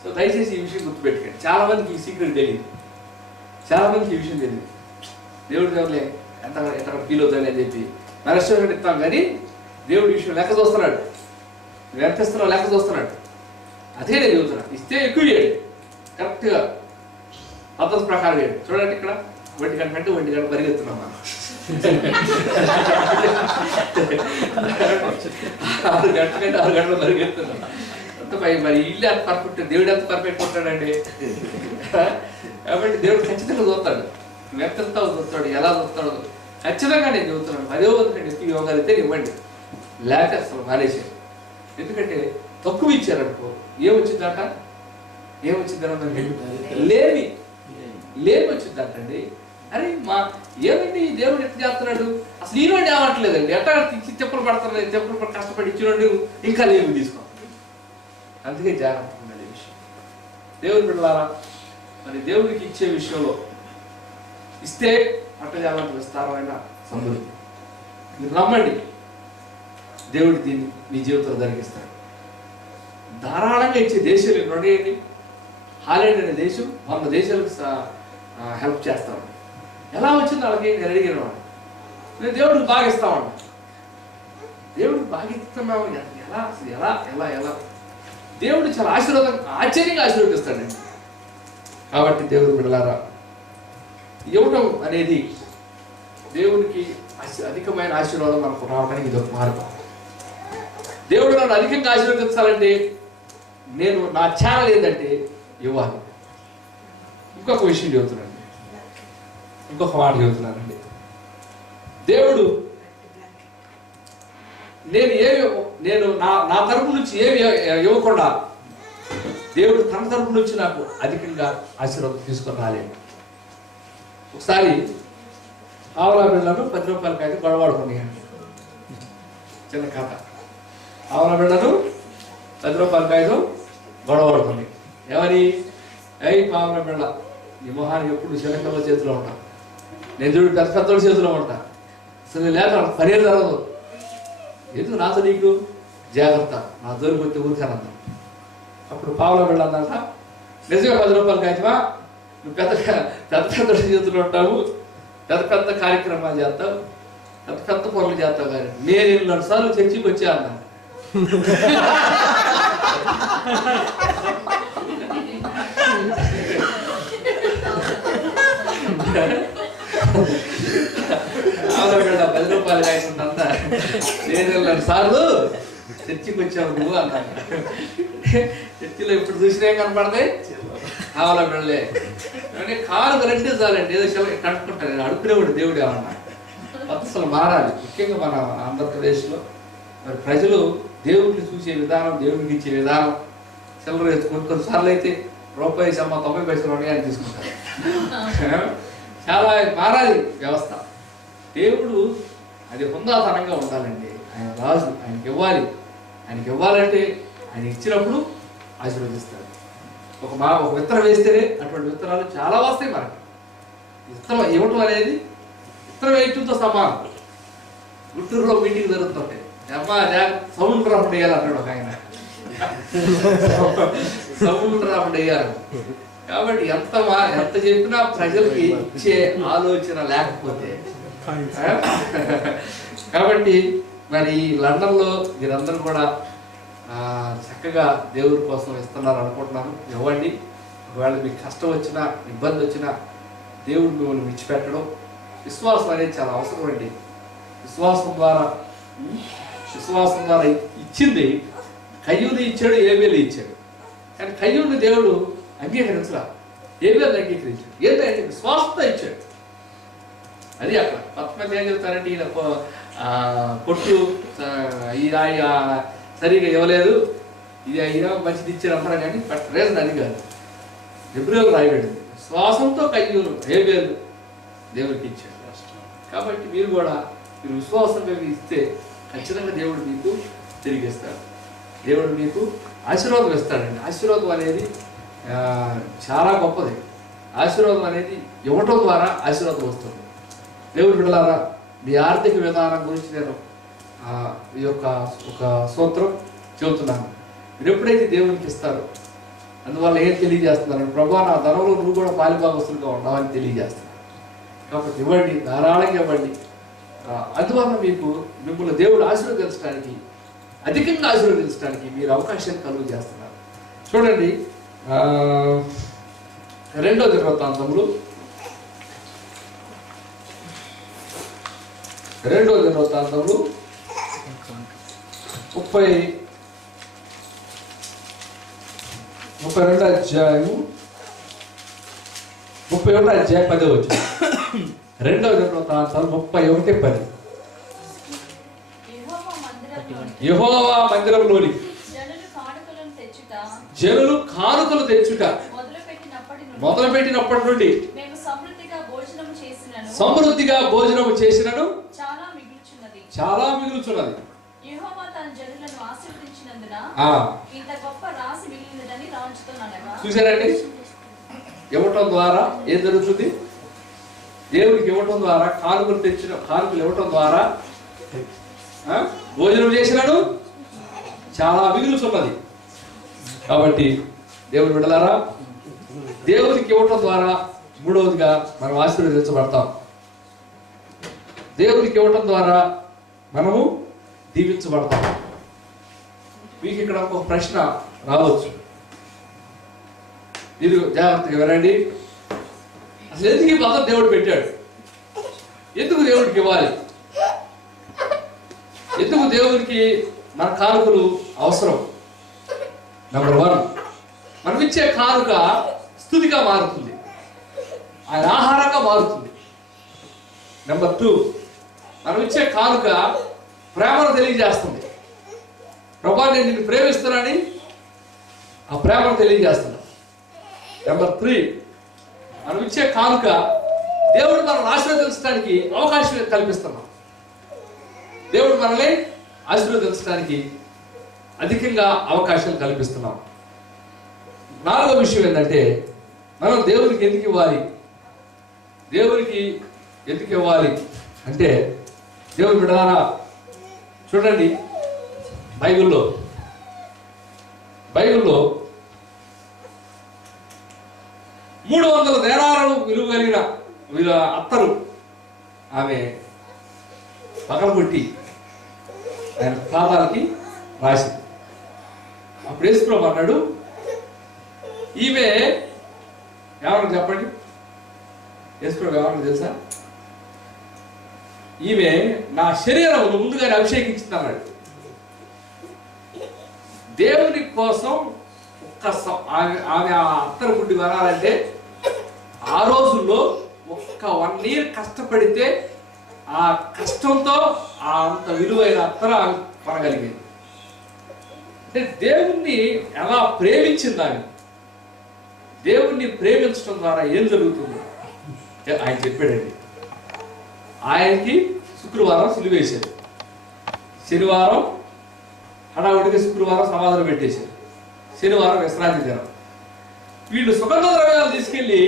సో దయచేసి ఈ విషయం గుర్తుపెట్టుకోండి. చాలా మందికి ఈ సీక్రెట్ తెలియదు, చాలా మందికి ఈ విషయం తెలియదు. దేవుడి దేవులే ఎంత ఫీల్ అవుతుంది అని చెప్పి మన రెస్టారెంట్ ఇస్తాం, కానీ దేవుడి విషయం లెక్క చూస్తున్నాడు. నువ్వు ఎంత ఇస్తున్నావు లెక్క చూస్తున్నాడు. అదే నేను చెబుతున్నాను. ఇస్తే ఎక్కువ చేయండి, కరెక్ట్గా పద్ధతి ప్రకారం చేయండి. చూడండి, ఇక్కడ 1 గంట అంటే 1 గంట పరిగెత్తున్నాం మనం. 6 గంటల కంటే 6 గంటలు పరిగెత్తున్నాం. అంత మరి ఇల్లు ఎంత పర్ఫెక్ట్, దేవుడు ఎంత పర్ఫెక్ట్ ఉంటాడండి. కాబట్టి దేవుడు ఖచ్చితంగా చూస్తాడు. నువ్వు ఎంత చూస్తాడు, ఎలా చూస్తాడు ఖచ్చితంగా నేను చెబుతున్నాను. 10వ వంతు కంటే ఎక్కువ ఇవ్వగలిగితే ఇవ్వండి, లేక అసలు మానేసాడు. ఎందుకంటే తక్కువ ఇచ్చారనుకో ఏమొచ్చిందంట, లేమి వచ్చిందంటండి. అరే ఏమండి దేవుడు ఎట్లా చేస్తున్నాడు, అసలు ఈరోజు ఏమట్లేదండి, ఎట్లా చెప్పులు పడుతున్నాయి, చెప్పులు కష్టపడి ఇచ్చినోడు ఇంకా లేమి తీసుకో. అందుకే జాగ్రత్త ఉండాలి ఈ విషయం. దేవుని బిడ్డలారా, మరి దేవుడికి ఇచ్చే విషయంలో ఇస్తే పట్టజాలంటే విస్తారమైన సమృద్ధి. మీరు నమ్మండి, దేవుడు దీన్ని మీ జీవితంలో జరిగిస్తాడు. ధారాళంగా ఇచ్చే దేశాలు రెండేయండి. హాలండ్ అనే దేశం 100 దేశాలకు హెల్ప్ చేస్తాడు. ఎలా వచ్చింది వాళ్ళకి నేను అడిగిన వాడు. నేను దేవుడికి బాగా ఇస్తామన్నా, దేవుడికి బాగా ఇస్తున్నావు ఎలా అసలు ఎలా ఎలా ఎలా దేవుడు చాలా ఆశ్చర్యంగా ఆశీర్వదిస్తాడండి. కాబట్టి దేవుడు బిడ్డలారా, ఇవ్వటం అనేది దేవుడికి అధికమైన ఆశీర్వాదం మనకు రావడానికి ఇది ఒక మార్గం. దేవుడు నన్ను అధికంగా ఆశీర్వదించాలంటే నేను నా ఛానల్ ఏంటంటే ఇవ్వాలి. ఇంకొక విషయం చెబుతున్నానండి, ఇంకొక మాట చెబుతున్నానండి. దేవుడు నేను నా తరపు నుంచి ఏమి ఇవ్వకుండా దేవుడు తన తరపు నుంచి నాకు అధికంగా ఆశీర్వాదం తీసుకొని రాలేదు. ఒకసారి ఆవలా బిళ్ళను 10 రూపాయలకైతే గొడవాడుకున్నాను. చిన్న కథ. ఆవలా బిళ్ళను 10 రూపాయలకైతే గొడవాడుకుని ఏమని, పావలా బిళ్ళ ఈ మొహానికి ఎప్పుడు చిన్నకల్ల చేతిలో ఉంటా, నేను చూడు పెద్ద పెద్దోడి చేతిలో ఉంటా, అసలు లేక పనే జరగదు, ఎందుకు నాతో నీకు జాగ్రత్త, నా జోలికి వచ్చి ఊరికానంత. అప్పుడు పావుల బిళ్ళ అన్నాక, నిజంగా 10 రూపాయలకైతే నువ్వు పెద్ద చేతులు ఉంటావు, పెద్ద పెద్ద కార్యక్రమాలు చేస్తావు, పెద్ద పెద్ద పనులు చేస్తావు, కానీ నేను 2 సార్లు చర్చికి వచ్చా అన్నా. ఆవిడ 10 రూపాయలు కాయకుందంతా నేను 2 సార్లు చర్చికి వచ్చావు నువ్వు అన్నాను. చర్చిలో ఇప్పుడు చూసినా కనపడతాయి ఆవలా బిళ్ళలే. కాలు కరెక్టే చాలండి, ఏదో కనుక్కుంటాను. నేను అడుక్కునేవాడు దేవుడు ఏమన్నా. అసలు మారాలి. ముఖ్యంగా మన ఆంధ్రప్రదేశ్లో మరి ప్రజలు దేవుడిని చూసే విధానం, దేవుడికి ఇచ్చే విధానం, చిల్లర ఎత్తుకుని కొన్నిసార్లు అయితే రూపాయి అమ్మ 90 పైసలు ఉన్నాయని తీసుకుంటారు. చాలా మారాలి వ్యవస్థ. దేవుడు అది హుందాతనంగా ఉండాలండి. ఆయన రాజు, ఆయనకి ఇవ్వాలి. ఆయనకి ఇవ్వాలంటే ఆయన ఇచ్చినప్పుడు ఆశీర్వదిస్తాడు. ఒక విత్తనం వేస్తేనే అటువంటి విత్తనాలు చాలా వస్తాయి మనకి. విత్తనం ఇవ్వటం అనేది విత్తనం వేయటంతో సమానం. గుంటూరులో మీటింగ్ జరుగుతుంటాయి. అమ్మ సముద్ర రాకుండా వేయాలి అంటాడు ఒక ఆయన. సముద్ర రాకుండా వేయాలి. కాబట్టి ఎంత చెప్పినా ప్రజలకి ఇచ్చే ఆలోచన లేకపోతే, కాబట్టి మరి లండన్లో మీరందరూ కూడా చక్కగా దేవుడి కోసం ఇస్తున్నారు అనుకుంటున్నాను. ఇవ్వండి. ఒకవేళ మీకు కష్టం వచ్చినా, ఇబ్బంది వచ్చినా దేవుడు మిమ్మల్ని విడిచిపెట్టడం. విశ్వాసం అనేది చాలా అవసరం అండి. విశ్వాసం ద్వారా ఇచ్చింది కయ్యూని ఇచ్చాడు, ఏబేలు ఇచ్చాడు. కానీ కయ్యూని దేవుడు అంగీకరించరా, ఏబేలు అంగీకరించాడు. ఏంటంటే విశ్వాసంతో ఇచ్చాడు. అది అక్కడ పద్మతి ఏం చెప్తారంటే, ఈయన కొట్టు సరిగా ఇవ్వలేదు, ఇది అయినా మంచిది ఇచ్చారు అంటారా, కానీ బట్ రీజన్ అది కాదు. హెబ్రీయులకు రాయబడింది విశ్వాసంతో కయ్యూను ఏబేలు దేవుడికి ఇచ్చాడు. కాబట్టి మీరు విశ్వాసంగా ఇస్తే ఖచ్చితంగా దేవుడు మీకు తిరిగిస్తాడు. దేవుడు మీకు ఆశీర్వాదం ఇస్తాడండి. ఆశీర్వాదం అనేది చాలా గొప్పది. ఆశీర్వాదం అనేది ఇవ్వటం ద్వారా ఆశీర్వాదం వస్తుంది. దేవుడు బిడ్డలారా, మీ ఆర్థిక విధానం గురించి నేను ఈ యొక్క ఒక సూత్రం చెబుతున్నాను. మీరు ఎప్పుడైతే దేవునికి ఇస్తారో అందువల్ల ఏం తెలియజేస్తున్నారంటే, ప్రభువా నా ధనంలో నువ్వు కూడా పాలిభాగస్తులుగా ఉండవని తెలియజేస్తున్నాను. కాబట్టి ఇవ్వండి, ధారాళంగా ఇవ్వండి. అందువల్ల మిమ్మల్ని దేవుడు ఆశీర్వదించడానికి, అధికంగా ఆశీర్వదించడానికి మీరు అవకాశాన్ని కలుగు చేస్తున్నారు. చూడండి, 2వ దినవృత్తాంతములు 32వ అధ్యాయము 31వ అధ్యాయం 10వ వచనం. 2వ దినవృత్తాంతాలు 31:10. యెహోవా మందిరంలోని జనులు కానుకలు తెచ్చుట మొదలుపెట్టినప్పటి నుండి సమృద్ధిగా భోజనము చేసినను చాలా మిగులుచున్నది. చూసారండి, ఇవ్వటం ద్వారా ఏం జరుగుతుంది? దేవుడికి ఇవ్వటం ద్వారా, కానుకలు ఇవ్వటం ద్వారా భోజనం చేసినాడు, చాలా మిగులుచున్నది. కాబట్టి దేవుడు బిడ్డలారా, దేవుడికి ఇవ్వటం ద్వారా మూడవదిగా మనం ఆశీర్వదించబడతాం. దేవుడికి ఇవ్వటం ద్వారా మనము దీవించబడతాం. మీకు ఇక్కడ ఒక ప్రశ్న రావచ్చు, మీరు జాగ్రత్తగా వినండి. అసలు ఎందుకు ఈ పదం దేవుడు పెట్టాడు? ఎందుకు దేవుడికి ఇవ్వాలి? ఎందుకు దేవుడికి మన కానుకలు అవసరం? నెంబర్ 1, మనం ఇచ్చే కానుక స్తుతిగా మారుతుంది, ఆయన ఆహారంగా మారుతుంది. నెంబర్ 2, మనం ఇచ్చే కానుక ప్రేమను తెలియజేస్తుంది. ప్రభువా నేను నిన్ను ప్రేమిస్తున్నానని ఆ ప్రేమను తెలియజేస్తున్నా. నెంబర్ 3, మనం ఇచ్చే కానుక దేవుడు మనల్ని ఆశీర్వదించడానికి అవకాశం కల్పిస్తున్నాం. దేవుడు మనల్ని ఆశీర్వదించడానికి అధికంగా అవకాశాలు కల్పిస్తున్నాం. 4వ విషయం ఏంటంటే, మనం దేవునికి ఎందుకు ఇవ్వాలి? దేవునికి ఎందుకు ఇవ్వాలి అంటే, దేవుని బిడ్డలారా చూడండి, బైబిల్లో 300 దేనారాలు విలువ కలిగిన అత్తరు ఆమె పగలగొట్టి ఆయన పాదాలకి రాసింది. అప్పుడు యేసుప్రభు అన్నాడు, ఈమె ఏమన్నా చెప్పండి, యేసుప్రభు ఏమన్నా తెలుసా? ఈమె నా శరీరం ముందుగానే అభిషేకించింది అన్నాడు. దేవుని కోసం ఆమె ఆ అత్తరు గుడ్డి వరాలంటే ఆ రోజుల్లో ఒక్క 1 year కష్టపడితే ఆ కష్టంతో ఆ అంత విలువైన అత్తరు కొనగలిగేది. అంటే దేవుణ్ణి ఎలా ప్రేమించిందని, దేవుణ్ణి ప్రేమించడం ద్వారా ఏం జరుగుతుంది ఆయన చెప్పాడండి. ఆయనకి శుక్రవారం సిలువేశారు, శనివారం హడావుడిగా శుక్రవారం సమాధానం పెట్టేశారు, శనివారం విశ్రాంతి దినం. వీళ్ళు సుగంధ ద్రవ్యాలు తీసుకెళ్ళి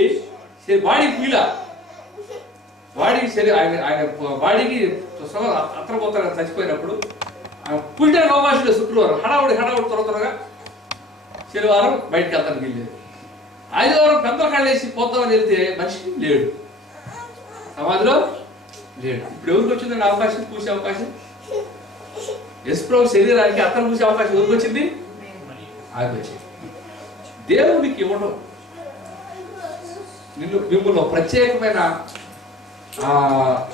బాడీకి పీలా, బాడీకి ఆయన బాడీకి అత్తరపోతారు చచ్చిపోయినప్పుడు పుట్టిన అవకాశం శుక్రవారం హడావుడి త్వరగా శనివారం బయటకు వెళ్తానికి వెళ్ళేది. ఆదివారం పెద్దల కళ్ళేసి పోతామని వెళ్తే మనిషి లేడు, సమాధిలో లేడు. ఇప్పుడు ఎవరికి వచ్చిందండి అవకాశం, పూసే అవకాశం? యశ్ప్రభు శరీరానికి అత్తను పూసే అవకాశం ఎవరికి వచ్చింది? ఆయన వచ్చింది. దేవునికి ఇవ్వడం మిమ్మల్ని ప్రత్యేకమైన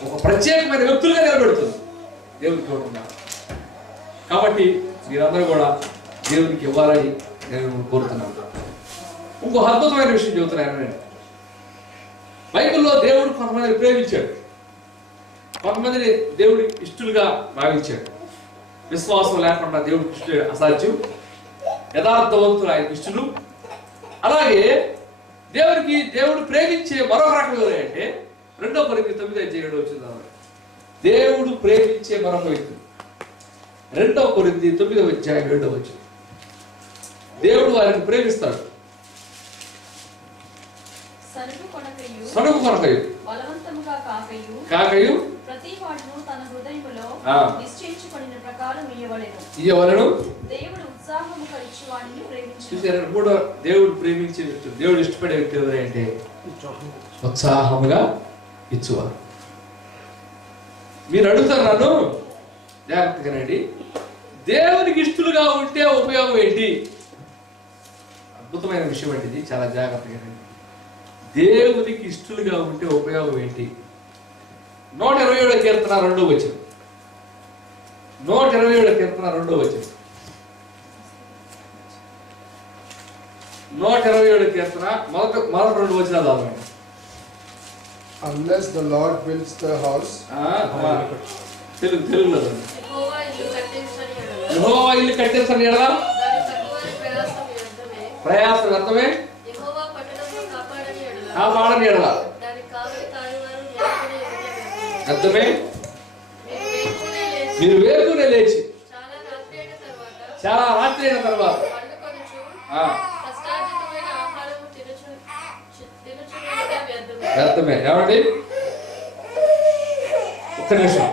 ఒక ప్రత్యేకమైన వ్యక్తులుగా నిలబెడుతుంది దేవునికి ఇవ్వడం. కాబట్టి మీరందరూ కూడా దేవునికి ఇవ్వాలని నేను కోరుతున్నాను. ఇంకో అద్భుతమైన విషయం చెబుతున్నాను. బైబిల్లో దేవుడు కొంతమందిని ప్రేమించాడు, కొంతమందిని దేవుడి ఇష్టలుగా భావించాడు. విశ్వాసం లేకుండా దేవుడికి ఇష్టం అసాధ్యం, యథార్థవంతులు ఆయన ఇష్టలు. అలాగే దేవుడు ప్రేమించే మరొక రకం అంటే 2 Corinthians 9:7 వచ్చింది. దేవుడు ప్రేమించే మరొక వ్యక్తి 2 Corinthians 9:7 వచ్చింది. దేవుడు వారిని ప్రేమిస్తాడు. సనుగు కొనకయు కాకయు ప్రతి వాడును తన హృదయములో నిశ్చయించుకొనిన ప్రకారం ఇయ్యవలెను. దేవుడు ఉత్సాహము కలిగి వారిని ప్రేమించును. చూసారా, కూడా దేవుడు ప్రేమించే వ్యక్తులు, దేవుడు ఇష్టపడే వ్యక్తి ఎవరంటే ఉత్సాహముగా ఇచ్చువారు. మీరు అడుగుతారు నన్ను, జాగ్రత్తగానండి, దేవునికి ఇష్టలుగా ఉంటే ఉపయోగం ఏంటి? అద్భుతమైన విషయం అంటే ఇది, చాలా జాగ్రత్తగానండి. దేవునికి ఇష్టలుగా ఉంటే ఉపయోగం ఏంటి? 127 కీర్తన 2వ వచనం. 127 కీర్తన 2వ వచనం. 127 కీర్తన మొదటి 2 వచనాలు చదవండి. Unless the Lord builds the house, తెలుగులో యెహోవా ఇల్లు కట్టించని ఎడల ప్రయాసం వ్యర్థమే, కాపాడని ఎడల వ్యర్థమే. మీరు వేకునే లేచి చాలా రాత్రి అయిన తర్వాత వ్యర్థమే. ఏమండి, ఒక్క నిమిషం,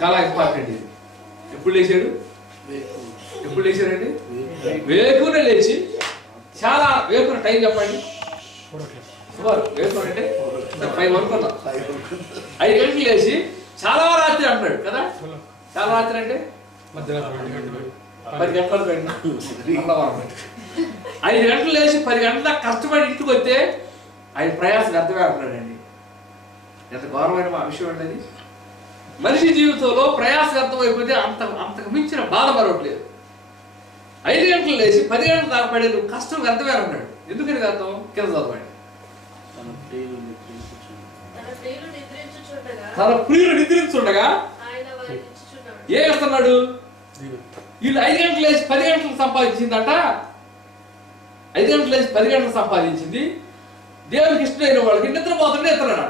చాలా ఇంపార్టెంట్ ఇది. ఎప్పుడు లేచాడండి? వేకునే లేచి చాలా వేకున టైం చెప్పండి. వేకున అంటే 5 అనుకుందాం. 5 గంటలు లేచి చాలా రాత్రి అంటాడు కదా. చాలా రాత్రి అంటే 10 గంటలు పెట్టిన 5 గంటలు లేచి 10 గంటల కష్టపడి ఇంటికి వస్తే ఆయన ప్రయాసం వ్యర్థమే అంటున్నాడండి. ఎంత ఘోరమైన విషయం అండి. మనిషి జీవితంలో ప్రయాసం వ్యర్థమైపోతే అంతకు మించిన బాధ మరొకట్లేదు. 5 గంటలు లేచి 10 గంటలు దాకా పడే నువ్వు కష్టం వ్యర్థమే అన్నాడు. ఎందుకని అర్థం? కింద చదవండి. తన ప్రియులు నిద్రించుండగా ఏం చేస్తున్నాడు? వీళ్ళు 5 గంటలు లేచి 10 గంటలు సంపాదించిందట. 5 గంటలు లేచి 10 గంటలు సంపాదించింది. దేవునికి ఇష్టమైన వాళ్ళకి నిద్రపోతుంటే ఎత్తున్నాడు.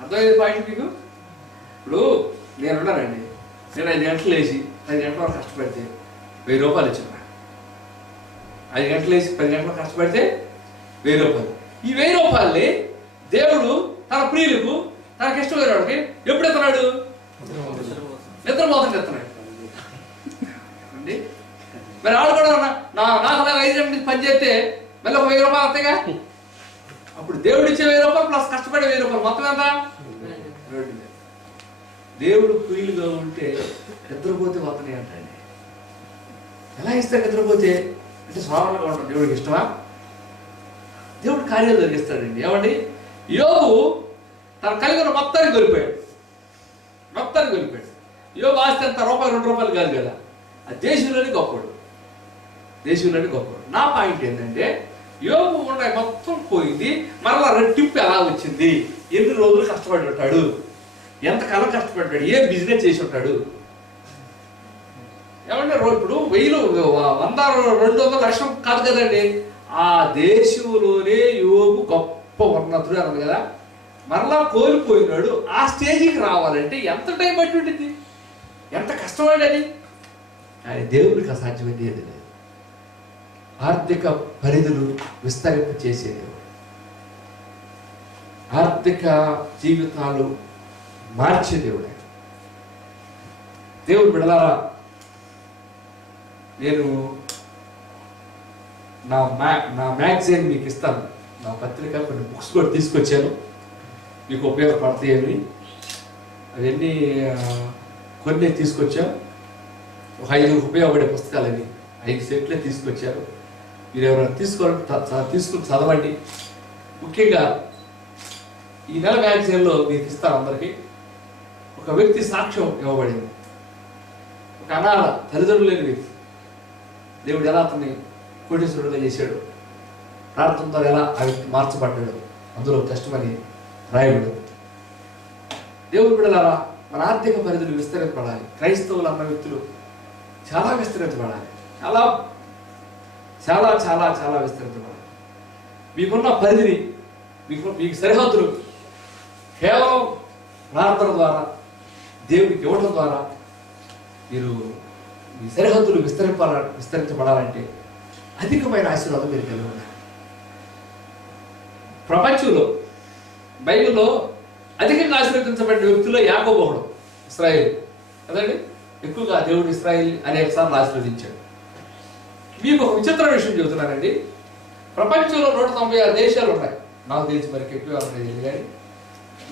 అర్థమైంది పాయింట్ మీకు? ఇప్పుడు నేనున్నానండి, నేను 5 గంటలు లేచి 10 గంటల వరకు కష్టపడితే 1000 రూపాయలు ఇచ్చిన. 5 గంటలు లేచి 10 గంటలు కష్టపడితే 1000 రూపాయలు. ఈ 1000 రూపాయల్ని దేవుడు తన ప్రియులకు, తనకి ఇష్టమైన వాడికి ఎప్పుడు ఎత్తున్నాడు? నిద్రపోతుంటే ఎత్తున్నాడు అండి. మరి ఆడు కూడా నాకు 5 గంటల పని చేస్తే మళ్ళీ 1000 రూపాయలు వస్తాయిగా. అప్పుడు దేవుడు ఇచ్చే 1000 రూపాయలు ప్లస్ కష్టపడే 1000 రూపాయలు మొత్తం ఎంత? దేవుడు ప్రియులుగా ఉంటే నిద్రపోతే వస్తున్నాయి అంటండి. ఎలా ఇస్తాడు నిద్రపోతే? అంటే స్వాభావంగా ఉంటాడు. దేవుడికి ఇష్టమా? దేవుడు కార్యాలు జరిగిస్తాడండి. ఏమండి, యోబు తన కలిగిన మొత్తానికి దొరికిపోయాడు. యోబు ఆస్తి అంత రూపాయలు 2 రూపాయలు కాదు కదా, ఆ దేశంలోనే గొప్పడు. నా పాయింట్ ఏంటంటే, యోబు ఉన్న మొత్తం పోయింది, మరలా రెట్టింపు ఎలా వచ్చింది? ఎన్ని రోజులు కష్టపడి ఉంటాడు, ఎంతకాలం కష్టపడ్డాడు, ఏం బిజినెస్ చేసి ఉంటాడు? 1000, 100, 200 లక్షం కాదు కదండి. ఆ దేశంలోనే యోబు గొప్ప ఉన్నతుడు అన్నది కదా. మరలా కోల్పోయినాడు. ఆ స్టేజికి రావాలంటే ఎంత టైం పట్టి ఉంటుంది, ఎంత కష్టపడని. కానీ దేవుడికి అసాధ్యమైనది ఏది లేదు. ఆర్థిక పరిధులు విస్తరింప చేసేది, ఆర్థిక జీవితాలు మార్చే దేవుడే. దేవుడు బిడలారా, నేను నా మ్యాగజైన్ మీకు ఇస్తాను, నా పత్రిక, కొన్ని బుక్స్ కూడా తీసుకొచ్చాను, మీకు ఉపయోగపడతాయని. అవన్నీ కొన్ని తీసుకొచ్చాను. ఒక 5 ఉపయోగపడే పుస్తకాలు అవి 5 సెట్లే తీసుకొచ్చారు. మీరు ఎవరైనా తీసుకుని చదవండి. ముఖ్యంగా ఈ నెల మ్యాగజైన్లో మీకు ఇస్తాను అందరికీ. ఒక వ్యక్తి సాక్ష్యం ఇవ్వబడింది. ఒక అనాథ, తల్లిదండ్రులు లేని వ్యక్తి. దేవుడు ఎలా అతన్ని కోటీశ్వరుడుగా చేశాడు, ప్రార్థన ద్వారా ఎలా ఆ వ్యక్తి మార్చబడ్డాడు, అందులో కష్టమని రాయబడు. దేవుడు బిడ్డలారా, మన ఆర్థిక పరిధులు విస్తరింపబడాలి. క్రైస్తవులు అన్న వ్యక్తులు చాలా విస్తరించబడాలి. చాలా చాలా చాలా చాలా విస్తరించబడాలి. మీకున్న పరిధిని, మీకు సరిహద్దులు కేవలం ప్రార్థన ద్వారా, దేవుడికి ఇవ్వడం ద్వారా మీరు మీ సరిహద్దులు విస్తరించబడాలంటే అధికమైన ఆశీర్వాదం మీరు కలిగి ఉండాలి. ప్రపంచంలో బైబిల్లో అధికంగా ఆశీర్వదించబడిన వ్యక్తుల్లో యాకోబు ఒకడు, ఇశ్రాయేలు కదండి. ఎక్కువగా దేవుడు ఇశ్రాయేల్ అనేక సార్లు ఆశీర్వదించాడు. మీకు ఒక విచిత్ర విషయం చెబుతున్నానండి. ప్రపంచంలో 196 దేశాలు ఉన్నాయి. నాకు తెలిసి మరికి ఎక్కువ తెలియదు కానీ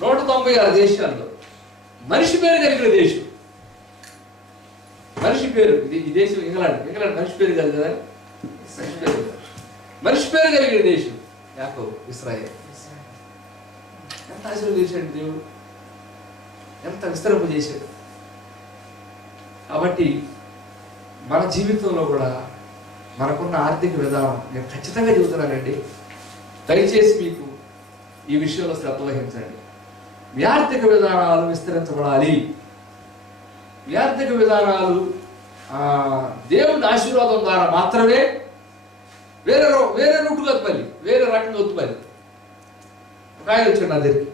196 దేశాల్లో మనిషి పేరు కలిగిన దేశం, మనిషి పేరు, ఈ దేశం ఇంగ్లాండ్ మనిషి పేరు కాదు కదా, మనిషి పేరు కలిగిన దేశం యాకోబు, ఇశ్రాయేల్. ఎంత ఆశీర్వదించాడు దేవుడు, ఎంత విస్తరింప చేశాడు. కాబట్టి మన జీవితంలో కూడా మనకున్న ఆర్థిక విధానం, నేను ఖచ్చితంగా చెబుతున్నానండి, దయచేసి మీకు ఈ విషయంలో శ్రద్ధ వహించండి. మీ ఆర్థిక విధానాలు విస్తరించబడాలి. మీ ఆర్థిక విధానాలు దేవుని ఆశీర్వాదం ద్వారా మాత్రమే. వేరే రూట్ కాదు, మళ్ళీ వేరే రకంగా వద్దు. మళ్ళీ ఒక ఆయన వచ్చాడు నా దగ్గరికి,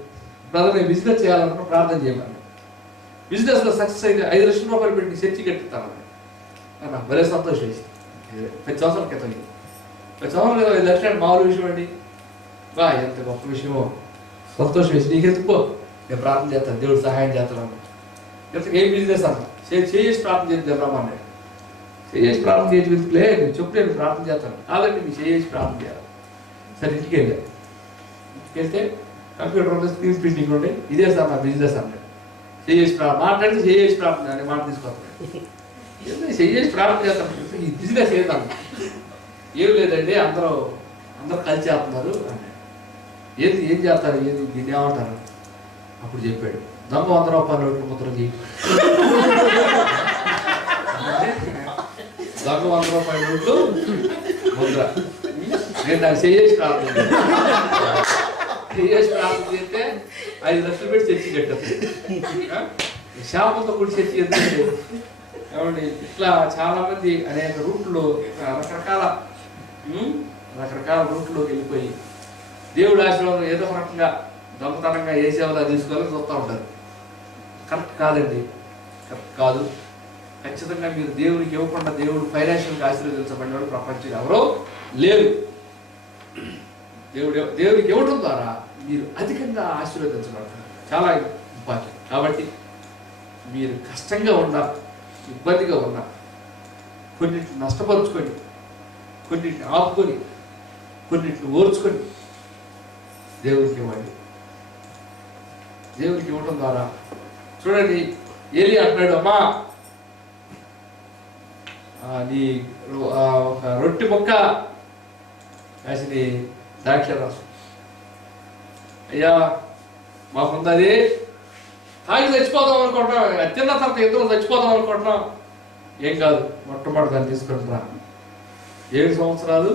బ్రదర్ నేను బిజినెస్ చేయాలనుకున్నా, ప్రార్థన చేయమని. బిజినెస్లో సక్సెస్ అయితే 5 లక్షల రూపాయలు పెట్టి చర్చి కట్టిస్తాను. నాకు భలే సంతోషం వేసి 10 సంవత్సరాల క్రితం, 10 సంవత్సరాల క్రితం 5 లక్షలు మామూలు విషయం అండి. బా ఎంత గొప్ప విషయమో, సంతోషం వేసి నీకెందుకో నేను ప్రార్థన చేస్తాను, దేవుడు సహాయం చేస్తాను. ఎంతకు ఏం బిజినెస్ అన్న చేసి ప్రార్థన చేసి రమ్మన్నాడు. చేసి ప్రార్థన చేసి వెళ్తులే, నేను చెప్పు, నేను ప్రార్థన చేస్తాను. కాదండి మీరు చేసి ప్రార్థన చేయాలి. సరే ఇంటికి వెళ్ళాను. ఇంటికి వెళ్తే కంప్యూటర్ ఉండే, స్క్రీన్ ప్రింటింగ్ ఉండే, ఇదే సార్ నా బిజినెస్ అన్నాడు. చేసి మాట్లాడితే చేసి ప్రార్థన అనే మాట తీసుకొస్తాను. చేసి ప్రార్థన చేస్తాను. ఈ బిజినెస్ ఏంటన్నా? ఏం లేదండి, అందరూ కలిసి చేస్తున్నారు అన్నాడు. ఏం చేస్తారు, దీన్ని ఏమంటారు? అప్పుడు చెప్పాడు, దొంగ 100 రూపాయల నోట్లు ముద్ర చేయి. దొంగ 100 రూపాయల నోట్లు ముద్ర. నేను నాకు చేసి ప్రార్థన చేస్తే 5 లక్షలు పెట్టి చర్చి కట్టారు. శాపంతో కూడా చర్చి ఎందుకంటే ఏమండి, ఇట్లా చాలా మంది అనేక రూట్లో రకరకాల రూట్లోకి వెళ్ళిపోయి దేవుడు ఆశీర్వాదం ఏదో ఒక రకంగా దొంగతనంగా ఏ సేవలా తీసుకోవాలని చూస్తూ ఉంటారు. కరెక్ట్ కాదండి, కరెక్ట్ కాదు. ఖచ్చితంగా మీరు దేవునికి ఇవ్వకుండా దేవుడు ఫైనాన్షియల్గా ఆశీర్వదించబడిన ప్రపంచంలో ఎవరో లేరు. దేవునికి ఇవ్వడం ద్వారా మీరు అధికంగా ఆశీర్వదించబడతారు. చాలా ఇంపార్టెంట్. కాబట్టి మీరు కష్టంగా ఉన్నా, ఇబ్బందిగా ఉన్నా, కొన్నింటిని నష్టపరుచుకొని, కొన్నింటిని ఆపుకొని, కొన్నింటిని ఓర్చుకొని దేవునికి ఇవ్వండి. దేవునికి ఇవ్వడం ద్వారా చూడండి, ఏలి అంటున్నాడు, అమ్మా నీ ఒక రొట్టె ముక్క కాసిని ద్రాక్ష రసం, అయ్యా మాకుంది, తాగి చచ్చిపోదాం అనుకుంటున్నాం, తిన్న తర్వాత ఇద్దరు చచ్చిపోదాం అనుకుంటున్నాం. ఏం కాదు, మొట్టమొదటి దాన్ని తీసుకుంటున్నా. 7 సంవత్సరాలు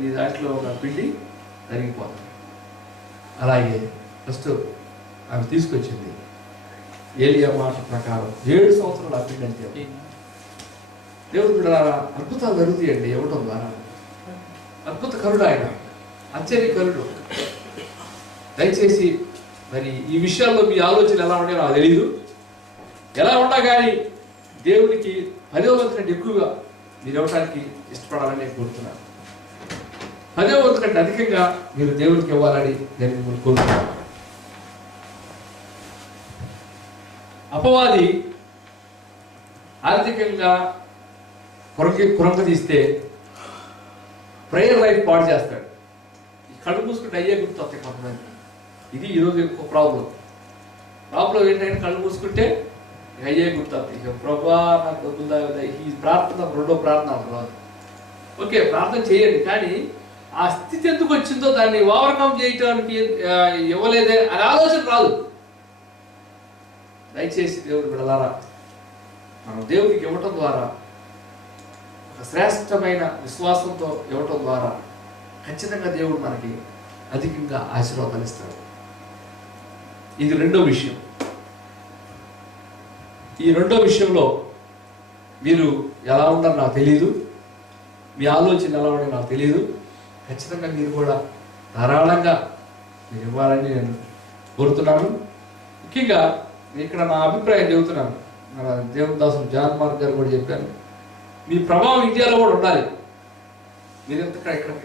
నీ దాంట్లో ఒక పిండి తరిగిపోతుంది. అలాగే ఫస్ట్ ఆమె తీసుకొచ్చింది ఏలియా మాట ప్రకారం 7 సంవత్సరాలు ఆ పిండి అంటే దేవుడు కూడా అద్భుతాలు జరుగుతాయండి ఇవ్వటం ద్వారా. అద్భుత కరుడు ఆయన, ఆశ్చర్యకరుడు. దయచేసి మరి ఈ విషయాల్లో మీ ఆలోచన ఎలా ఉన్నాయో నాకు తెలియదు. ఎలా ఉన్నా కానీ దేవుడికి 10వ వంతు కంటే ఎక్కువగా మీరు ఇవ్వడానికి ఇష్టపడాలని నేను కోరుతున్నాను. 10వ వంతు కంటే అధికంగా మీరు దేవుడికి ఇవ్వాలని నేను మిమ్మల్ని కోరుతున్నాను. అపవాది ఆర్థికంగా కొరంక తీస్తే ప్రేయర్ లైఫ్ పాడు చేస్తాడు. ఈ కళ్ళు మూసుకుంటే అయ్యే గుర్తు వస్తాయి కొంతమంది. ఇది ఈరోజు ఒక ప్రాబ్లం ఏంటంటే కళ్ళు మూసుకుంటే అయ్యే గుర్తు వస్తాయి. ఇక ప్రభా నాకు వద్దుదా ఈ ప్రార్థన రెండో ప్రార్థన తర్వాత ఓకే ప్రార్థన చేయండి, కానీ ఆ స్థితి ఎందుకు వచ్చిందో దాన్ని ఓవర్కమ్ చేయటానికి ఇవ్వలేదే అని ఆలోచన రాదు. దయచేసి దేవుడు బిడ్డలారా, మనం దేవుడికి ఇవ్వటం ద్వారా ఒక శ్రేష్టమైన విశ్వాసంతో ఇవ్వటం ద్వారా ఖచ్చితంగా దేవుడు మనకి అధికంగా ఆశీర్వాదాలు ఇస్తాడు. ఇది రెండో విషయం. ఈ రెండో విషయంలో మీరు ఎలా ఉన్నారో నాకు తెలియదు, మీ ఆలోచన ఎలా ఉన్నాయో నాకు తెలియదు. ఖచ్చితంగా మీరు కూడా ధారాళంగా మీరు ఇవ్వాలని నేను కోరుతున్నాను. ముఖ్యంగా ఇక్కడ నా అభిప్రాయం చెబుతున్నాను. మన దేవదాసు జాన్ మార్క్ గారు కూడా చెప్పాను, మీ ప్రభావం ఇండియాలో కూడా ఉండాలి. మీరు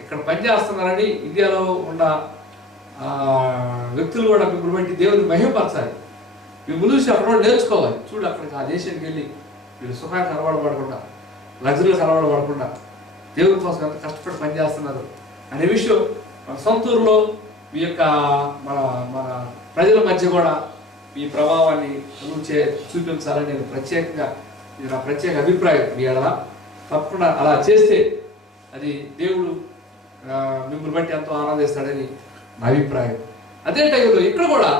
ఇక్కడ పనిచేస్తున్నారని ఇండియాలో ఉన్న వ్యక్తులు కూడా మిమ్మల్ని బట్టి దేవుని మహిమపరచాలి. మిమ్మల్ని చూసి అక్కడ నేర్చుకోవాలి. చూడు అక్కడికి ఆ దేశానికి వెళ్ళి మీరు సుఖానికి అలవాటు లగ్జరీలకు అలవాటు పడకుండా దేవుని కోసం ఎంత కష్టపడి పనిచేస్తున్నారు అనే విషయం మన సొంతూరులో మీ యొక్క మన ప్రజల మధ్య కూడా మీ ప్రభావాన్ని చూపించాలని నేను ప్రత్యేకంగా, ఇది నా ప్రత్యేక అభిప్రాయం. మీ అలా తప్పకుండా అలా చేస్తే అది దేవుడు మిమ్మల్ని బట్టి ఎంతో ఆనందిస్తాడని నా అభిప్రాయం. అదే టైంలో ఇక్కడ కూడా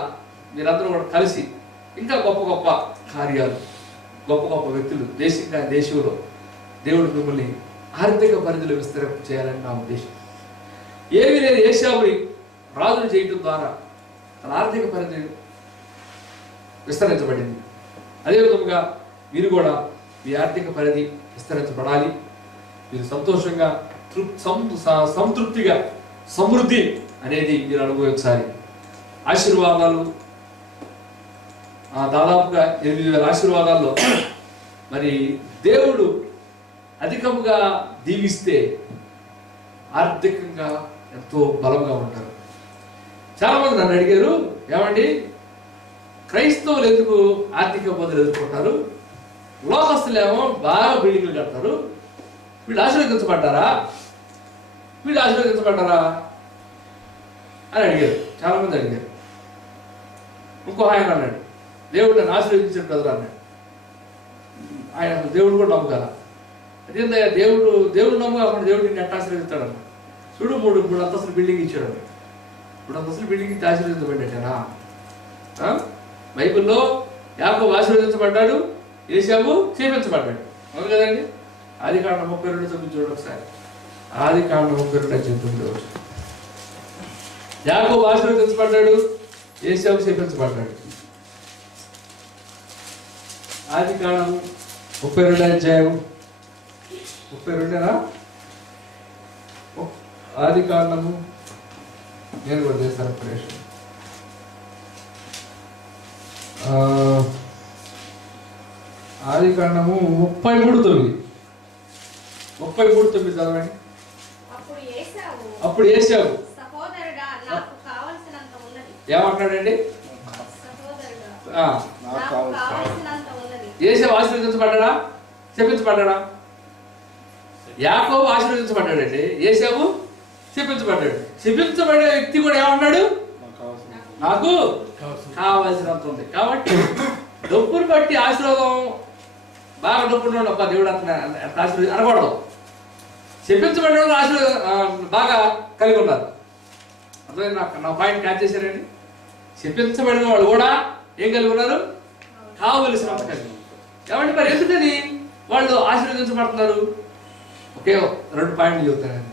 మీరందరూ కూడా కలిసి ఇంకా గొప్ప గొప్ప కార్యాలు, గొప్ప గొప్ప వ్యక్తులు దేశంలో దేవుడు మిమ్మల్ని ఆర్థిక పరిధిలో విస్తరింప చేయాలని నా ఉద్దేశం. ఏమీ లేని ఏశావుని రాజును చేయటం ద్వారా తన ఆర్థిక పరిధి విస్తరించబడింది. అదేవిధంగా మీరు కూడా మీ ఆర్థిక పరిధి విస్తరించబడాలి. మీరు సంతోషంగా సంతృప్తిగా సమృద్ధి అనేది మీరు అనుభవించాలి. ఆశీర్వాదాలు దాదాపుగా 8,000 ఆశీర్వాదాల్లో మరి దేవుడు అధికంగా దీవిస్తే ఆర్థికంగా ఎంతో బలంగా ఉంటారు. చాలామంది నన్ను అడిగారు, ఏమండి క్రైస్తవులు ఎందుకు ఆర్థిక ఇబ్బందులు ఎదుర్కొంటారు, లోకస్తులేమో బాగా బిల్డింగ్లు కడతారు, వీళ్ళు ఆశీర్వదించబడ్డారా అని అడిగారు. చాలామంది అడిగారు. ఇంకో ఆయన అన్నాడు, దేవుడు నన్ను ఆశీర్వదించాడు బ్రదర్ అన్నాడు. ఆయన దేవుడు కూడా నమ్ముగల. అదేందయ్యా దేవుడు నమ్ముగా దేవుడు నిన్ను ఎట్లా ఆశీర్వదిస్తాడు అన్న. చూడు 3 అంతస్తులు బిల్డింగ్ ఇచ్చాడు. 3 అంతస్తులు బిల్డింగ్ ఇచ్చి ఆశీర్వదించబడ్డాడా? బైబిల్లో యాకోబు ఆశీర్వదించబడ్డాడు, ఏశావు చేపించబడ్డాడు. అవును కదండి? ఆదికాండం 32:9 చూడండి ఒకసారి. ఆదికాండం 32:9. యాకోబు ఆశీర్వదించబడ్డాడు, ఏశావు చేపించబడ్డాడు. ఆదికాండం 32 32 ఆదికాండము నేను కూడా చేస్తాను ప్రవేశం. ఆదికాండము 33:9 చదవండి. అప్పుడు ఏశావు ఏమంటాడండి? ఏశావు ఆశీర్వదించబడ్డాడా, చెప్పించబడ్డాడా? యాకోబు ఆశీర్వదించబడ్డాడండి, ఏశావు చెప్పించబడ్డాడు. చెప్పించబడే వ్యక్తి కూడా ఏమన్నాడు? నాకు కావాల్సినంత ఉంది. కాబట్టి డబ్బును బట్టి ఆశీర్వాదం బాగా డబ్బున్నాడు ఒక దేవుడు ఆశీర్వాదం అనకూడదు. చెప్పించబడిన వాళ్ళు ఆశీర్వాదం బాగా కలిగి ఉన్నారు. అదే నా పాయింట్ క్యాచ్ చేశారండి. చెప్పించబడిన వాళ్ళు కూడా ఏం కలిగి ఉన్నారు? కావలసినంత కలిగి ఉన్నారు. కాబట్టి మరి ఎందుకని వాళ్ళు ఆశీర్వదించబడుతున్నారు? ఒకే 2 పాయింట్లు చెబుతానండి.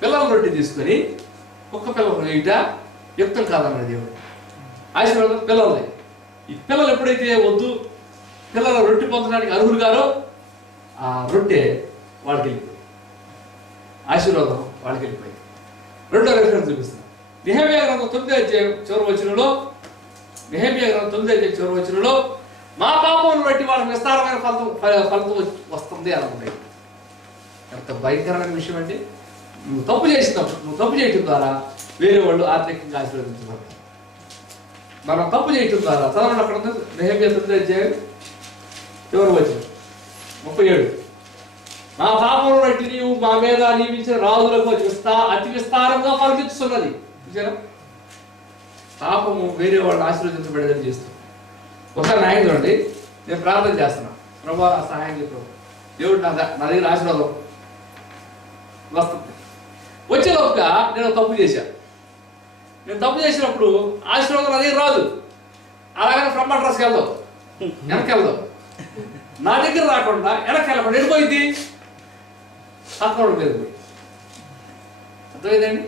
పిల్లల రొట్టె తీసుకొని ఒక్క పిల్లలు వేయట యుక్తం కాదన్నాడు దేవుడు. ఆశీర్వాదం పిల్లలది. ఈ పిల్లలు ఎప్పుడైతే వద్దు, పిల్లల రొట్టె పొందడానికి అర్హులు గారో ఆ రొట్టె వాళ్ళకి వెళ్ళిపోయింది, ఆశీర్వాదం వాళ్ళకి వెళ్ళిపోయింది. రెండో రెఫరెన్స్ చూపిస్తున్నాను. నెహెమ్యా గ్రంథం 9వ అధ్యాయం చివరి వచనంలో, నెహెమ్యా గ్రంథం 9వ అధ్యాయం చివరి వచనంలో మా పాపమును బట్టి వాళ్ళకి విస్తారమైన ఫలితం వస్తుంది అనుకుంటాయి. ఎంత భయంకరమైన విషయం అండి. నువ్వు తప్పు చేసినప్పుడు, నువ్వు తప్పు చేయటం ద్వారా వేరే వాళ్ళు ఆర్థికంగా ఆశీర్వదించబడతారు. మనం తప్పు చేయటం ద్వారా చదవండి, అక్కడ ఉంది నెహెమ్యా 9వ అధ్యాయం చివరి వచనం 37. మా పాపమును బట్టి నీవు మా మీద నియమించిన రాజులకు అతి విస్తారంగా ఫలిస్తున్నది. చూసారా, పాపము వేరే వాళ్ళు ఆశీర్వదించబడేదని చేస్తుంది. ఒకసారి నాయన చూడండి, నేను ప్రార్థన చేస్తున్నాను, ప్రభా సహాయం చెప్పు, దేవుడు నా దగ్గర ఆశీర్వాదం వస్తుంది. వచ్చేలోపుగా నేను తప్పు చేశాను. నేను తప్పు చేసినప్పుడు ఆశీర్వాదం అదే రాదు. అలాగనే ఫ్రమ్ అడ్రస్కి వెళ్దాం, వెనక్కి వెళ్దాం. నా దగ్గర రాకుండా వెనక్కి వెళ్ళకుండా వెళ్ళిపోయింది, పక్కన మీద పోయి. అర్థమైందండి.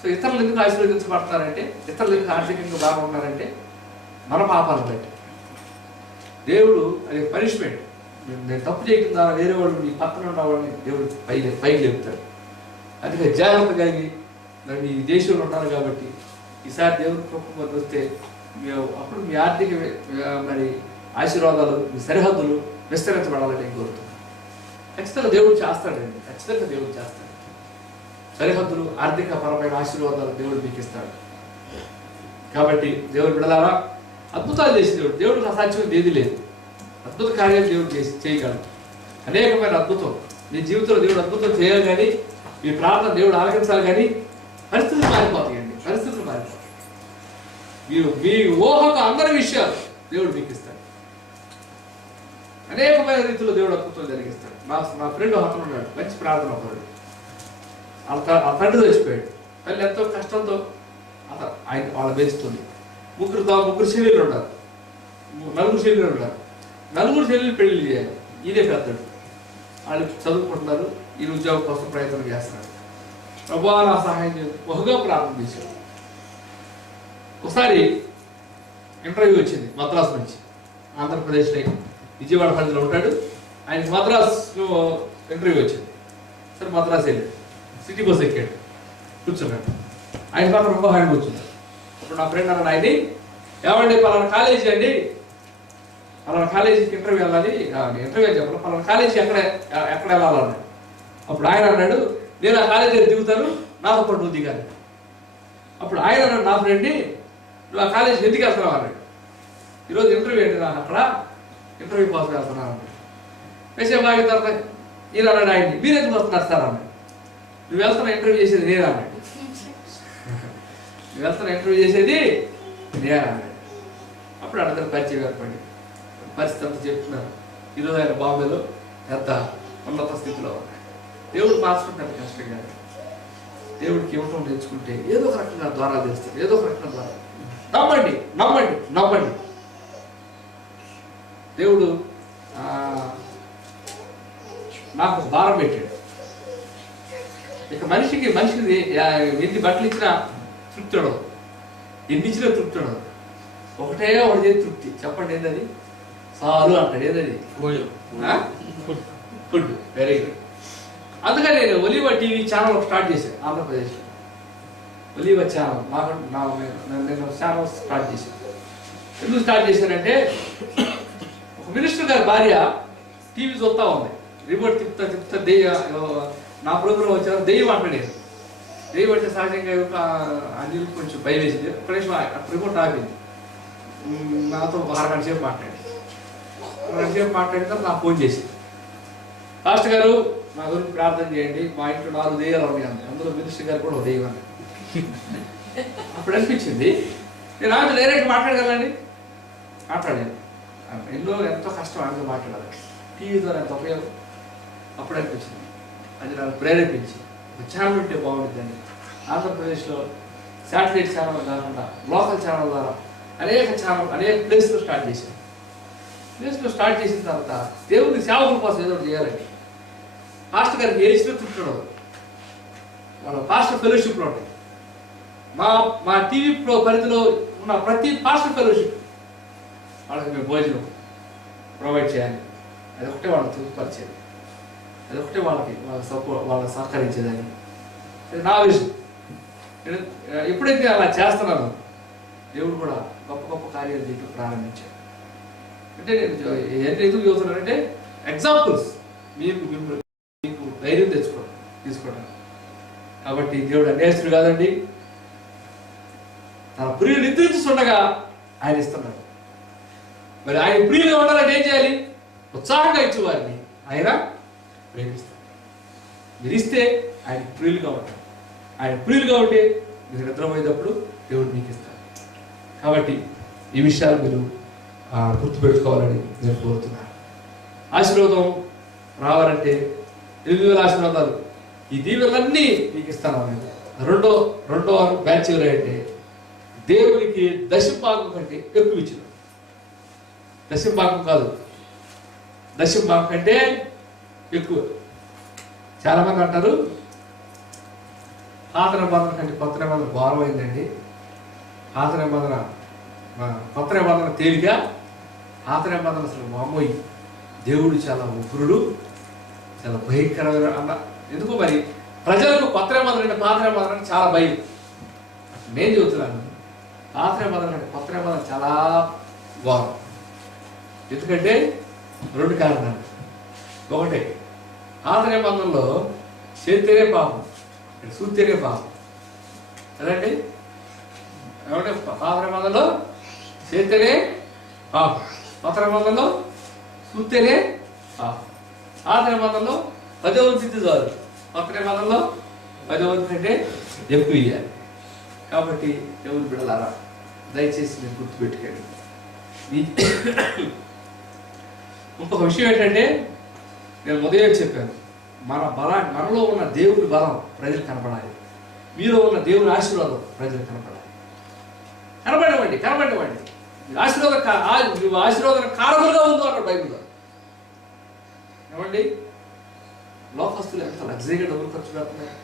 సో ఇతరులు ఎందుకు ఆశీర్వదించబడతారంటే, ఇతరులు ఎందుకు ఆర్థికంగా బాగుంటారంటే మన పాపాలు బట్టి. దేవుడు అది పనిష్మెంట్. నేను తప్పు చేయడం ద్వారా వేరే వాళ్ళు నీ పక్కన ఉన్న వాళ్ళని దేవుడు పైకి లేపుతాడు. అందుకే జాగ్రత్త కలిగి మరి ఈ దేశంలో ఉంటాను కాబట్టి ఈసారి దేవుడి కృప వస్తే అప్పుడు మీ ఆర్థిక మరి ఆశీర్వాదాలు, మీ సరిహద్దులు విస్తరించబడాలని నేను కోరుతున్నాను. ఖచ్చితంగా దేవుడు చేస్తాడండి, ఖచ్చితంగా దేవుడు చేస్తాడు. సరిహద్దులు, ఆర్థిక పరమైన ఆశీర్వాదాలు దేవుడు మీకు ఇస్తాడు. కాబట్టి దేవుడు బిడ్డలారా, అద్భుతాలు చేసి దేవుడికి అసాధ్యం ఏది లేదు. అద్భుత కార్యాలు దేవుడు చేయగలడు. అనేకమైన అద్భుతం మీ జీవితంలో దేవుడు అద్భుతం చేయాలి, కానీ మీ ప్రార్థన దేవుడు ఆలకించాలి, కానీ పరిస్థితులు మారిపోతాయండి. పరిస్థితులు మారిపోతాయి. మీరు మీ ఊహకు అందరి విషయాలు దేవుడు మీకు ఇస్తాడు. అనేకమైన రీతిలో దేవుడు అద్భుతం జరిగిస్తాడు. మా ఫ్రెండ్ అతను ఉన్నాడు, మంచి ప్రార్థన ఒకడు. ఆ తండ్రి చచ్చిపోయాడు. తల్లి ఎంతో కష్టంతో ఆయన వాళ్ళ వేస్తుంది. ముగ్గురు చెల్లెలు ఉన్నారు, నలుగురు చెల్లెలు ఉన్నారు. నలుగురు చెల్లెలు పెళ్లి చేయాలి. ఇదే పెద్దడు. వాళ్ళు చదువుకుంటున్నారు, ఈ ఉద్యోగం కోసం ప్రయత్నం చేస్తున్నారు. ప్రభువా నా సహాయం చేసి బహుగా ప్రార్థన చేశాడు. ఒకసారి ఇంటర్వ్యూ వచ్చింది మద్రాసు నుంచి. ఆంధ్రప్రదేశ్లో విజయవాడ పరిధిలో ఉంటాడు. ఆయనకి మద్రాసులో ఇంటర్వ్యూ వచ్చింది. సరే మద్రాసు వెళ్ళాడు, సిటీ బస్ ఎక్కాడు, కూర్చున్నాడు. ఆయన పక్కన ரொம்ப ఆయన కూర్చున్నాడు. అప్పుడు నా ఫ్రెండ్ అన్నాడు, ఆయన్ని ఏమండి పలానా కాలేజీ అండి, పలానా కాలేజీకి ఇంటర్వ్యూ వెళ్ళాలి, ఇంటర్వ్యూ చెప్పాలి, పలానా కాలేజీ ఎక్కడ వెళ్ళాలన్నాడు. అప్పుడు ఆయన అన్నాడు, నేను ఆ కాలేజీ దగ్గర దిగుతాను, నాతో పాటు నువ్వు దిగాలి. అప్పుడు ఆయన అన్నాడు, నా ఫ్రెండ్ని నువ్వు ఆ కాలేజీకి ఎందుకు వెళ్తున్నావు అన్నాడు. ఈరోజు ఇంటర్వ్యూ ఏంటి నాకు అక్కడ, ఇంటర్వ్యూ కోసం వెళ్తున్నాను అన్నాడు. మెసేజ్ బాగా తర్వాత ఈయన అన్నాడు, ఆయన్ని మీరు ఎందుకు వస్తున్నారు సార్ అన్నాడు. నువ్వు వెళ్తున్నా ఇంటర్వ్యూ చేసేది నేను అన్నాడు. నువ్వు వెళ్తున్నా ఇంటర్వ్యూ చేసేది నేను అన్నాడు. అప్పుడు అందరూ పరిచయం ఏర్పడి పరిస్థితి అంతా చెప్తున్నారు. ఈరోజు ఆయన బాంబేలో పెద్ద ఉన్నత స్థితిలో ఉన్నాడు. దేవుడు మార్చుకుంటాడు కష్టంగా. దేవుడికి ఇవ్వటం నేర్చుకుంటే ఏదో ఒక రకంగా ద్వారాలు తెలుస్తుంది, ఏదో ఒక రకంగా ద్వారా. నమ్మండి నమ్మండి నమ్మండి. దేవుడు నాకు భారం పెట్టాడు. ఇక మనిషికి ఎన్ని బట్టలు ఇచ్చినా తృప్తి ఉండదు, ఎన్ని ఇచ్చినా తృప్తి ఉండదు. ఒకటే ఒకటి చేసి తృప్తి. చెప్పండి ఏంటది? సారు అంటాడు. ఏదది? ఫుడ్. Very good. అందుకని నేను ఒలివ టీవీ ఛానల్ స్టార్ట్ చేశాను ఆంధ్రప్రదేశ్లో. ఒలివ ఛానల్ నేను ఛానల్ స్టార్ట్ చేశాను. ఎందుకు స్టార్ట్ చేశానంటే, ఒక మినిస్టర్ గారి భార్య టీవీ చూస్తూ ఉంది, రిమోట్ తిప్పుతా నా ప్రోగ్రామ్ వచ్చారు, దెయ్యం అంటాడు. దెయ్యం అంటే సహజంగా అనిల్ కొంచెం భయం వేసింది. ఒక నిమిషం రిమోట్ ఆపింది. నాతో ఒక అరగంట సేపు మాట్లాడిన తర్వాత నాకు ఫోన్ చేసింది, పాస్టర్ గారు నా గురించి ప్రార్థన చేయండి, మా ఇంట్లో 4 దెయ్యాలు ఉన్నాయి అంది, అందులో మినిస్టర్ గారు కూడా ఒక దెయ్యం అని. అప్పుడు అనిపించింది, నేను ఆమెతో డైరెక్ట్ మాట్లాడగలండి, మాట్లాడాను. ఎంతో కష్టం ఆమెతో మాట్లాడాలి, టీవీ ద్వారా ఎంత ఉపయోగం. అప్పుడు అనిపించింది, అది నాకు ప్రేరేపించి ఒక ఛానల్ ఉంటే బాగుంటుందండి. ఆంధ్రప్రదేశ్లో శాటిలైట్ ఛానల్ కాకుండా లోకల్ ఛానల్ ద్వారా అనేక ప్లేస్లో స్టార్ట్ చేశాను. ప్లేస్లో స్టార్ట్ చేసిన తర్వాత దేవుని సేవకుల కోసం ఏదో ఒకటి చేయాలండి. పాస్టర్ గారికి ఏజ్లో తృప్తిండదు. వాళ్ళ పాస్టర్ ఫెలోషిప్లో ఉంటాయి. మా టీవీ పరిధిలో ఉన్న ప్రతి పాస్టర్ ఫెలోషిప్ వాళ్ళకి మేము భోజనం ప్రొవైడ్ చేయాలి. అది ఒకటే వాళ్ళని తృప్తిపరిచేది. అదొకటే వాళ్ళకి సహకరించేదాన్ని. నా విషయం ఎప్పుడైతే అలా చేస్తున్నానో దేవుడు కూడా గొప్ప గొప్ప కార్యాలు చేయడం ప్రారంభించాడు. అంటే నేను ఎందుకు చెబుతున్నానంటే ఎగ్జాంపుల్స్ మీకు ధైర్యం తీసుకోవడం. కాబట్టి దేవుడు అన్యాయస్తుడు కాదండి. తన ప్రియులు నిద్రించుండగా ఆయన ఇస్తున్నాడు. మరి ఆయన ప్రియులుగా ఉండాలంటే ఏం చేయాలి? ఉత్సాహంగా ఇచ్చేవారిని ఆయన ప్రేమిస్తాడు. మీరు ఇస్తే ఆయన ప్రియులుగా ఉంటారు. ఆయన ప్రియులుగా ఉంటే మీరు నిద్రపోయేటప్పుడు దేవుడు మీకు ఇస్తాడు. కాబట్టి ఈ విషయాలు మీరు గుర్తుపెట్టుకోవాలని నేను కోరుతున్నాను. ఆశీర్వాదం రావాలంటే 8,000 ఆశీర్వాదాలు, ఈ దీవెనలన్నీ మీకు ఇస్తాను. రెండో బ్యాచ్ ఎవరంటే దేవునికి దశంభాగం కంటే ఎక్కువ ఇచ్చిన. దశంభాగం కాదు, దశంభాగం కంటే ఎక్కువ. చాలా మంది అంటారు పాత నిబంధన కంటే కొత్త నిబంధన ఘోరమైందండి. పాత నిబంధన కొత్త నిబంధన తేలిక, పాత నిబంధన అసలు మామూలు దేవుడు చాలా ఉగ్రుడు, చాలా భయంకరమైన అన్న. ఎందుకు మరి ప్రజలకు కొత్త నిబంధన అంటే పాత నిబంధన అంటే చాలా భయం. నేను చెబుతున్నాను, పాత నిబంధన అంటే కొత్త నిబంధన చాలా ఘోరం. ఎందుకంటే 2 కారణాలు. ఒకటి, పాత నిబంధనలో చేస్తేనే పాపం, చూస్తేనే పాపం కదండి. ఏమంటే పాత నిబంధనలో చేస్తేనే పాపం, కొత్త నిబంధనలో చూస్తేనే పాపం. పాత నిబంధనలో 10వ స్థితి చాలు, కొత్త నిబంధనలో 10వ కంటే ఎక్కువ ఇయ్యాలి. కాబట్టి ఎవరు బిడలారా దయచేసి నేను గుర్తుపెట్టుకోండి. ఇంకొక విషయం ఏంటంటే, నేను ఉదయం చెప్పాను, మనలో ఉన్న దేవుని బలం ప్రజలు కనపడాలి. మీలో ఉన్న దేవుని ఆశీర్వాదం ప్రజలు కనపడాలి. కనబడేవాడి ఆశీర్వాదం కారకులుగా ఉందో అన్నాడు బైబిల్లో. ఏమండి, లోకస్తులు ఎంత లగ్జరీగా డబ్బులు ఖర్చు పెడుతున్నారు,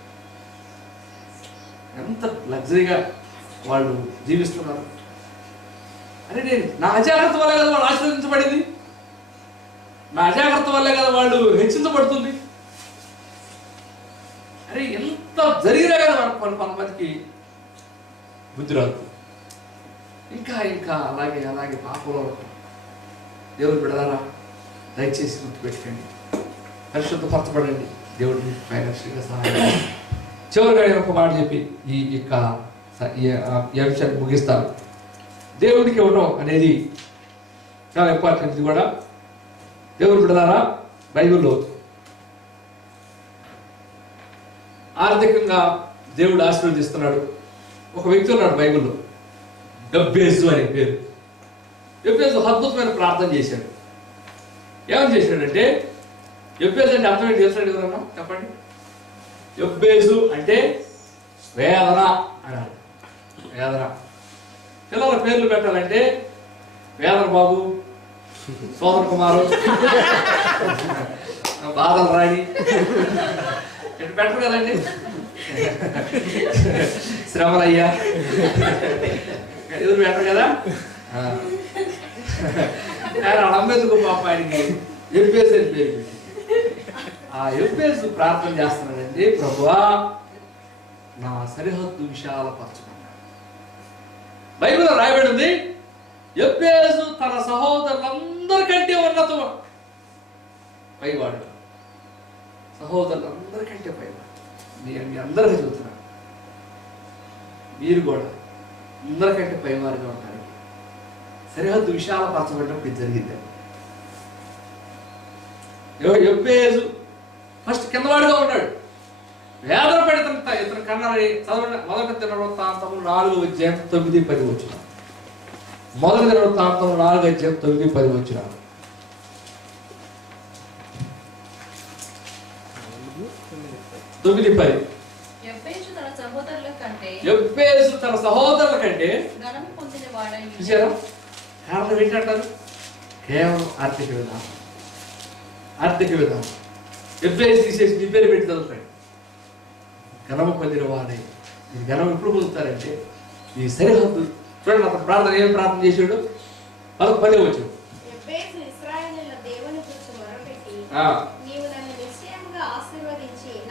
ఎంత లగ్జరీగా వాళ్ళు జీవిస్తున్నారు. అరే నా అజాగ్రత్త వల్లే కదా వాళ్ళు ఆశీర్వదించబడింది, నా అజాగ్రత్త వల్లే కదా వాళ్ళు హెచ్చించబడుతుంది. అరే ఎంత జరిగినా కదా కొంతమందికి బుద్ధి రాదు. ఇంకా అలాగే పాపంలో దేవుడు బిడలారా దయచేసి గుర్తుపెట్టుకోండి, పరిశుద్ధపరచబడండి. దేవుడు మీకు ఫైనాన్షియల్గా సహాయం. చివరిగా నేను ఒక మాట చెప్పి ఈ అంశాన్ని ముగిస్తాను. దేవుడికి ఇవ్వడం అనేది చాలా ఇంపార్టెంట్. ఇది కూడా దేవుడు బిడలారా బైబిల్లో ఆర్థికంగా దేవుడు ఆశీర్వదిస్తున్నాడు. ఒక వ్యక్తి ఉన్నాడు బైబిల్లో, యబ్బేజు అనే పేరు. యబ్బేజు అద్భుతమైన ప్రార్థన చేశాడు. ఏమని చేశాడంటే, యబ్బేజు అంటే అర్థం ఏంటి తెలుసండి ఎవరన్నా చెప్పండి? యబ్బేజు అంటే వేదన అన్నాడు. వేదన. పిల్లల పేర్లు పెట్టాలంటే వేదన బాబు, సోదర కుమారు, బాధలు రాణి ఇటు పెట్టరు కదండి. శ్రమలయ్యా ఎవరు పెట్టరు కదా. ఆయన అమ్మేందుకు పాప ఆయనకి యబ్బేజు అని పేరు పెట్టి ఆ యబ్బేజు ప్రార్థన చేస్తున్నాడండి, ప్రభువా నా సరిహద్దు విశాలపరచుకున్నాడు. బైబిల్లో రాయబడి ఉంది, యబ్బేజు తన సహోదరులందరికంటే ఉన్నతం పైవాడు, సహోదరులందరికంటే పైవాడు. నేను మీ అందరికీ చెబుతున్నాను, మీరు కూడా అందరికంటే పైవారుగా ఉంటారు. సరిహద్దు విశాలపరచబడినప్పుడు ఇది జరిగింది. యబ్బేజు ఫస్ట్ కిందవాడుగా ఉన్నాడు, వేదన పెడుతున్న ఇతను కన్నాడు. చదవండి, మొదటి దినవృత్తాంతము 4:9-10 వచ్చిన. మొదటి దినవృత్తాంతము 4:9-10 వచ్చిన. యబ్బేజు తన సహోదరుల కంటే ఘనము పొందిన వాడై చూసారా? కారణం ఏంటంటారు? కేవలం ఆర్థిక విధానం. యబ్బేజు తీసేసి మీ పేరు పెట్టి చదువుతాడు. ఘనము పొందిన వాడై. ఈ ఘనం ఎప్పుడు పొందుతారంటే ఈ సరిహద్దు. చూడండి అతను ప్రార్థన ఏం ప్రార్థన చేశాడు? 10 వచ్చాడు. యబ్బేజు ఇశ్రాయేలీయుల దేవుని గురించి మొరపెట్టి, నీవు నన్ను నిశ్చయముగా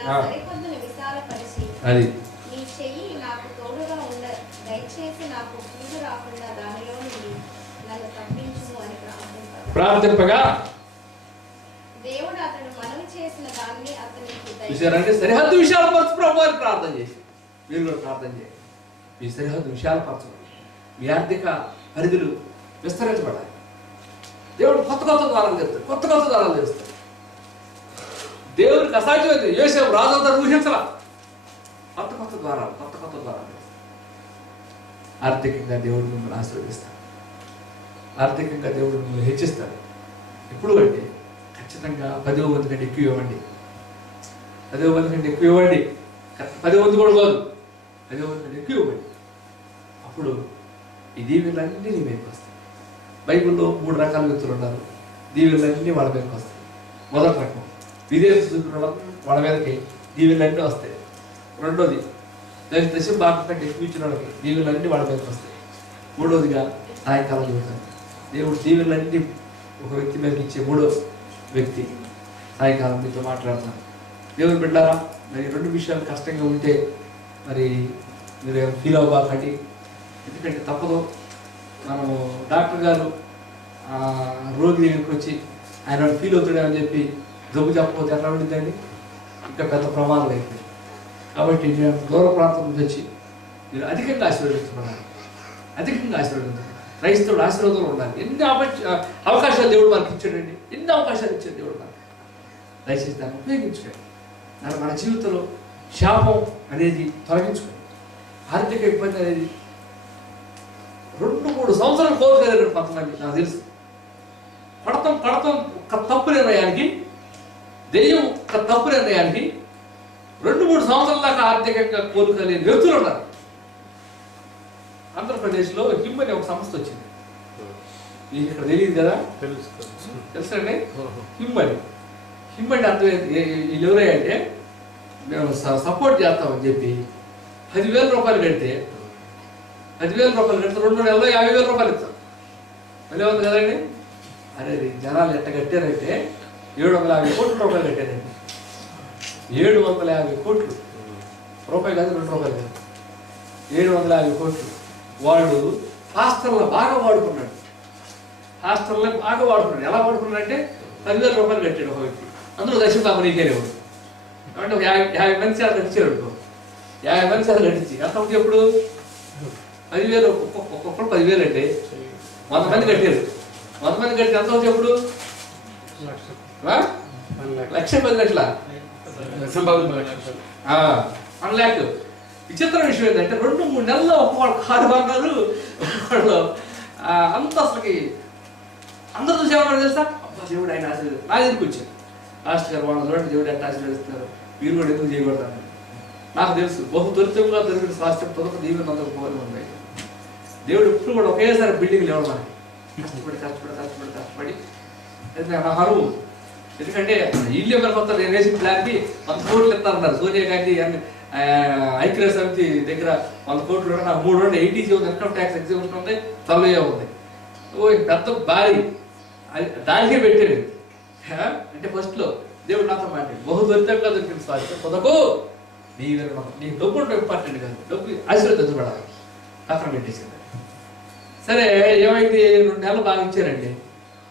సరిహద్దును విశాలపరిచి అది నీ చెయ్యి నాకు తోడుగా ఉండ దయచేసి నాకు కీడు రాకుండా దానిలో నుండి నన్ను తప్పించుము అని ప్రార్థింపగా దేవుడు అతడు మనవి చేసిన దాన్ని అతనికి చూసారంటే సరిహద్దు విశాలపరచు ప్రభు అని ప్రార్థన చేసి మీరు కూడా ప్రార్థన చేయండి. మీ సరిహద్దు విశాలపరచు, మీ ఆర్థిక పరిధులు విస్తరించబడాలి. దేవుడు కొత్త కొత్త ద్వారాలు తెరుస్తాడు, కొత్త కొత్త ద్వారాలు తెరుస్తాడు. దేవుడికి అసాధ్యమైంది యోసేపు రాజంతా ఊహించలా. కొత్త కొత్త ద్వారాలు, కొత్త కొత్త ద్వారాలు. ఆర్థికంగా దేవుడు మిమ్మల్ని ఆశీర్వదిస్తాడు, ఆర్థికంగా దేవుడు మిమ్మల్ని హెచ్చిస్తాడు. ఎప్పుడు అంటే ఖచ్చితంగా 10వ వంతు కంటే ఎక్కువ ఇవ్వండి, 10వ వంతు కంటే ఎక్కువ ఇవ్వండి. 10వ వంతు కూడా కాదు, 10వ వంతు కంటే ఎక్కువ ఇవ్వండి. అప్పుడు ఈ దీవెనలన్నీ నీ మీదకి వస్తాయి. బైబిల్లో 3 రకాల వ్యక్తులు ఉన్నారు. దీవెనలన్నీ వాళ్ళ మీదకి వస్తాయి. మొదటి రకం విదేశీ వాళ్ళ మీదకి దీవెనలన్నీ వస్తాయి. రెండోది దశ భాగం కంటే ఎక్కువ ఇచ్చిన వాళ్ళకి దీవెనలన్నీ వాళ్ళ మీదకి వస్తాయి. మూడోదిగా సాయంకాలం చూస్తాను దేవుడు దీవెనలన్నీ ఒక వ్యక్తి మీదకి ఇచ్చే మూడో వ్యక్తి సాయంకాలం మీతో మాట్లాడతాను. దేవుని బిడ్డారా, మరి 2 విషయాలు కష్టంగా ఉంటే మరి మీరు ఫీల్ అవ్వకండి. ఎందుకంటే తప్పదు. మనము డాక్టర్ గారు రోగి దగ్గరికి వచ్చి ఆయన ఫీల్ అవుతాడని చెప్పి జబ్బు చెప్పకపోతే ఎట్లా ఉంటుందండి? ఇంకా పెద్ద ప్రమాదం అయిపోయింది. కాబట్టి నేను దూర ప్రాంతం నుంచి వచ్చి మీరు అధికంగా ఆశీర్వదించబడాలి, అధికంగా ఆశీర్వదించాలి. క్రైస్తవుడు ఆశీర్వాదంలో ఉండాలి. ఎన్ని అవకాశాలు దేవుడు మనకి ఇచ్చాడండి, ఎన్ని అవకాశాలు ఇచ్చాడు దేవుడు మనకి. దయచేసి దాన్ని ఉపయోగించుకోండి. దాన్ని మన జీవితంలో శాపం అనేది తొలగించుకోండి. ఆర్థిక ఇబ్బంది అనేది 2-3 సంవత్సరాలు కోరుకోలేరు కొంతమంది, నాకు తెలుసు. పడతాం ఒక తప్పు నిర్ణయానికి, దెయ్యం ఒక తప్పు నిర్ణయానికి 2-3 సంవత్సరాల దాకా ఆర్థికంగా కోలుకోలేని వ్యక్తులు ఉన్నారు. ఆంధ్రప్రదేశ్లో హిమ్ అనే ఒక సంస్థ వచ్చింది. మీకు ఇక్కడ తెలియదు కదా? తెలుసండి హిమ్ అంటే అర్థం వీళ్ళు ఎవరంటే మేము సపోర్ట్ చేస్తామని చెప్పి 10,000 రూపాయలు కడితే 2 నెలల్లో 50,000 రూపాయలు ఇస్తాం. మళ్ళీ ఉంది కదండి. అరే జనాలు ఎట్ట కట్టారంటే 750 కోట్ల రూపాయలు కట్టారండి. 750 కోట్లు రూపాయలు కాదు, 2 రూపాయలు కాదు, 750 కోట్లు. వాడు హాస్టల్లో బాగా వాడుకున్నాడు. ఎలా వాడుకున్నాడంటే 10,000 రూపాయలు కట్టాడు ఒక వ్యక్తి. అందులో దక్షిణ అమెరికానేవాడు. అంటే 50 మంది సార్లు కట్టించాడు అనుకో. 50 మంది సార్లు కట్టించి ఎంత ఎప్పుడు 10,000 ఒక్కొక్కరు 10,000 అంటే 100 మంది కట్టారు. 100 మంది కట్టి ఎంత అవుతుంది ఎప్పుడు? 1,10,00,000. 1 lakh. విచిత్ర విషయం ఏంటంటే 2-3 నెలల్లో ఒక్కొక్కళ్ళు కారు బాగారు, ఒక్కొక్కళ్ళు అంత అసలుకి అందరూ చూసేవాళ్ళు తెలుసా? అబ్బా దేవుడు ఆయన ఆశీర్వదిస్తారు. నా దగ్గరికి వచ్చాను లాస్ట్ గారు వాళ్ళు చూడండి దేవుడు ఎట్లా ఆశీర్వదిస్తున్నారు, మీరు కూడా ఎందుకు చేయకూడదు. నాకు తెలుసు బహు త్వరితంగా దొరికిన స్వాస్థ్యం తొలక దీవెన అందరూ పోలి ఉన్నాయి. దేవుడు ఎప్పుడు కూడా ఒకేసారి బిల్డింగ్ లేవడం మనకి కష్టపడి నా హరువు. ఎందుకంటే ఇల్లు ఎవరు కొత్త నేను వేసిన ప్లాన్కి 100 కోట్లు ఇస్తారన్నారు. సోనియా గాంధీ ఐక్యరాజ్య సమితి దగ్గర 100 కోట్లు నాకు 3 రోజులు 80 ఉంది, ఇన్కమ్ ట్యాక్స్ ఎగ్జిబిషన్ ఉంది, 12 ఉంది. ఓ పెద్ద భారీ దానికే పెట్టాడు. అంటే ఫస్ట్లో దేవుడు నాతో మాట్లాడు బహు త్వరితంగా దొరికిన స్వాస్థ్యం పొదకు నీకు డబ్బు ఉంటే ఇంపార్టెంట్ కాదు, డబ్బు ఆశీర్వదించబడాలి. పక్కన పెట్టేసింది. సరే ఏమైంది? 2 నెలలు బాగా ఇచ్చారండి.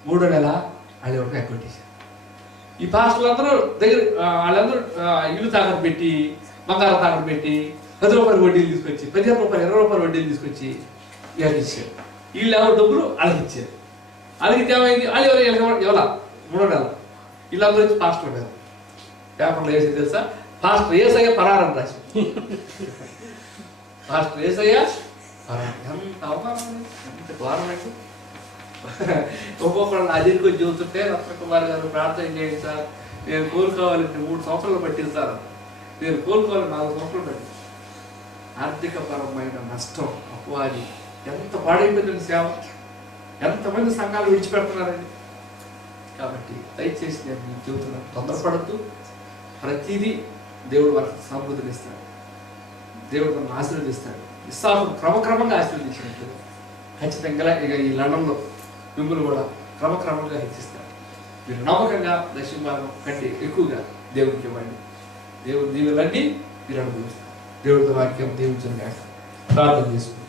3వ నెల అది ఒక కొట్టేశారు. ఈ పాస్టర్లు అందరూ వాళ్ళందరూ ఇల్లు తాకట్టు పెట్టి, బంగారం తాకట్టు పెట్టి 10 రూపాయల వడ్డీలు తీసుకొచ్చి 15 రూపాయలు 20 రూపాయల వడ్డీలు తీసుకొచ్చి వీళ్ళకి ఇచ్చారు. వీళ్ళు ఎవరు డబ్బులు వాళ్ళకి ఇచ్చారు. వాళ్ళకి ఏమైంది? వాళ్ళు ఎవరా 3వ నెల వీళ్ళందరూ వచ్చి పాస్టర్ మీద పేపర్లో వేసి తెలుసా? పాస్టర్ ఏసయ్య పరారని రాసి, పాస్టర్ ఏసయ్య పరారు. ఎంత అవమానం, ఎంత గవర్నమెంట్. ఒక్కొక్కరు నా దగ్గరికి వచ్చి చూస్తుంటే రత్నకుమార్ గారు ప్రార్థన చేయండి సార్, నేను కోలుకోవాలంటే 3 సంవత్సరాలు పట్టింది సార్, నేను కోలుకోవాలని 4 సంవత్సరాలు పట్టింది. ఆర్థికపరమైన నష్టం, అపవాది ఎంత పాడైపోయిందండి సేవ. ఎంతమంది సంఘాలు విడిచిపెడుతున్నారండి. కాబట్టి దయచేసి నేను మీకు చెబుతున్నాను, తొందరపడద్దు. ప్రతిదీ దేవుడు వాళ్ళకి సమృద్ధిని ఇస్తాడు, దేవుడు మనల్ని ఆశీర్వదిస్తాడు. ఇస్సాకు క్రమక్రమంగా ఆశీర్వదించినట్టు ఖచ్చితంగా ఇక ఈ లండన్లో మిమ్మల్ని కూడా క్రమక్రమంగా హెచ్చిస్తారు. మీరు నమ్మకంగా దక్షిణ భాగం కంటే ఎక్కువగా దేవుడికి ఇవ్వండి. దేవుడి దీవెనలన్నీ మీరు అనుభవిస్తారు. దేవుడితో వాక్యం దీవించను గాక. ప్రార్థన చేసుకుంటాం.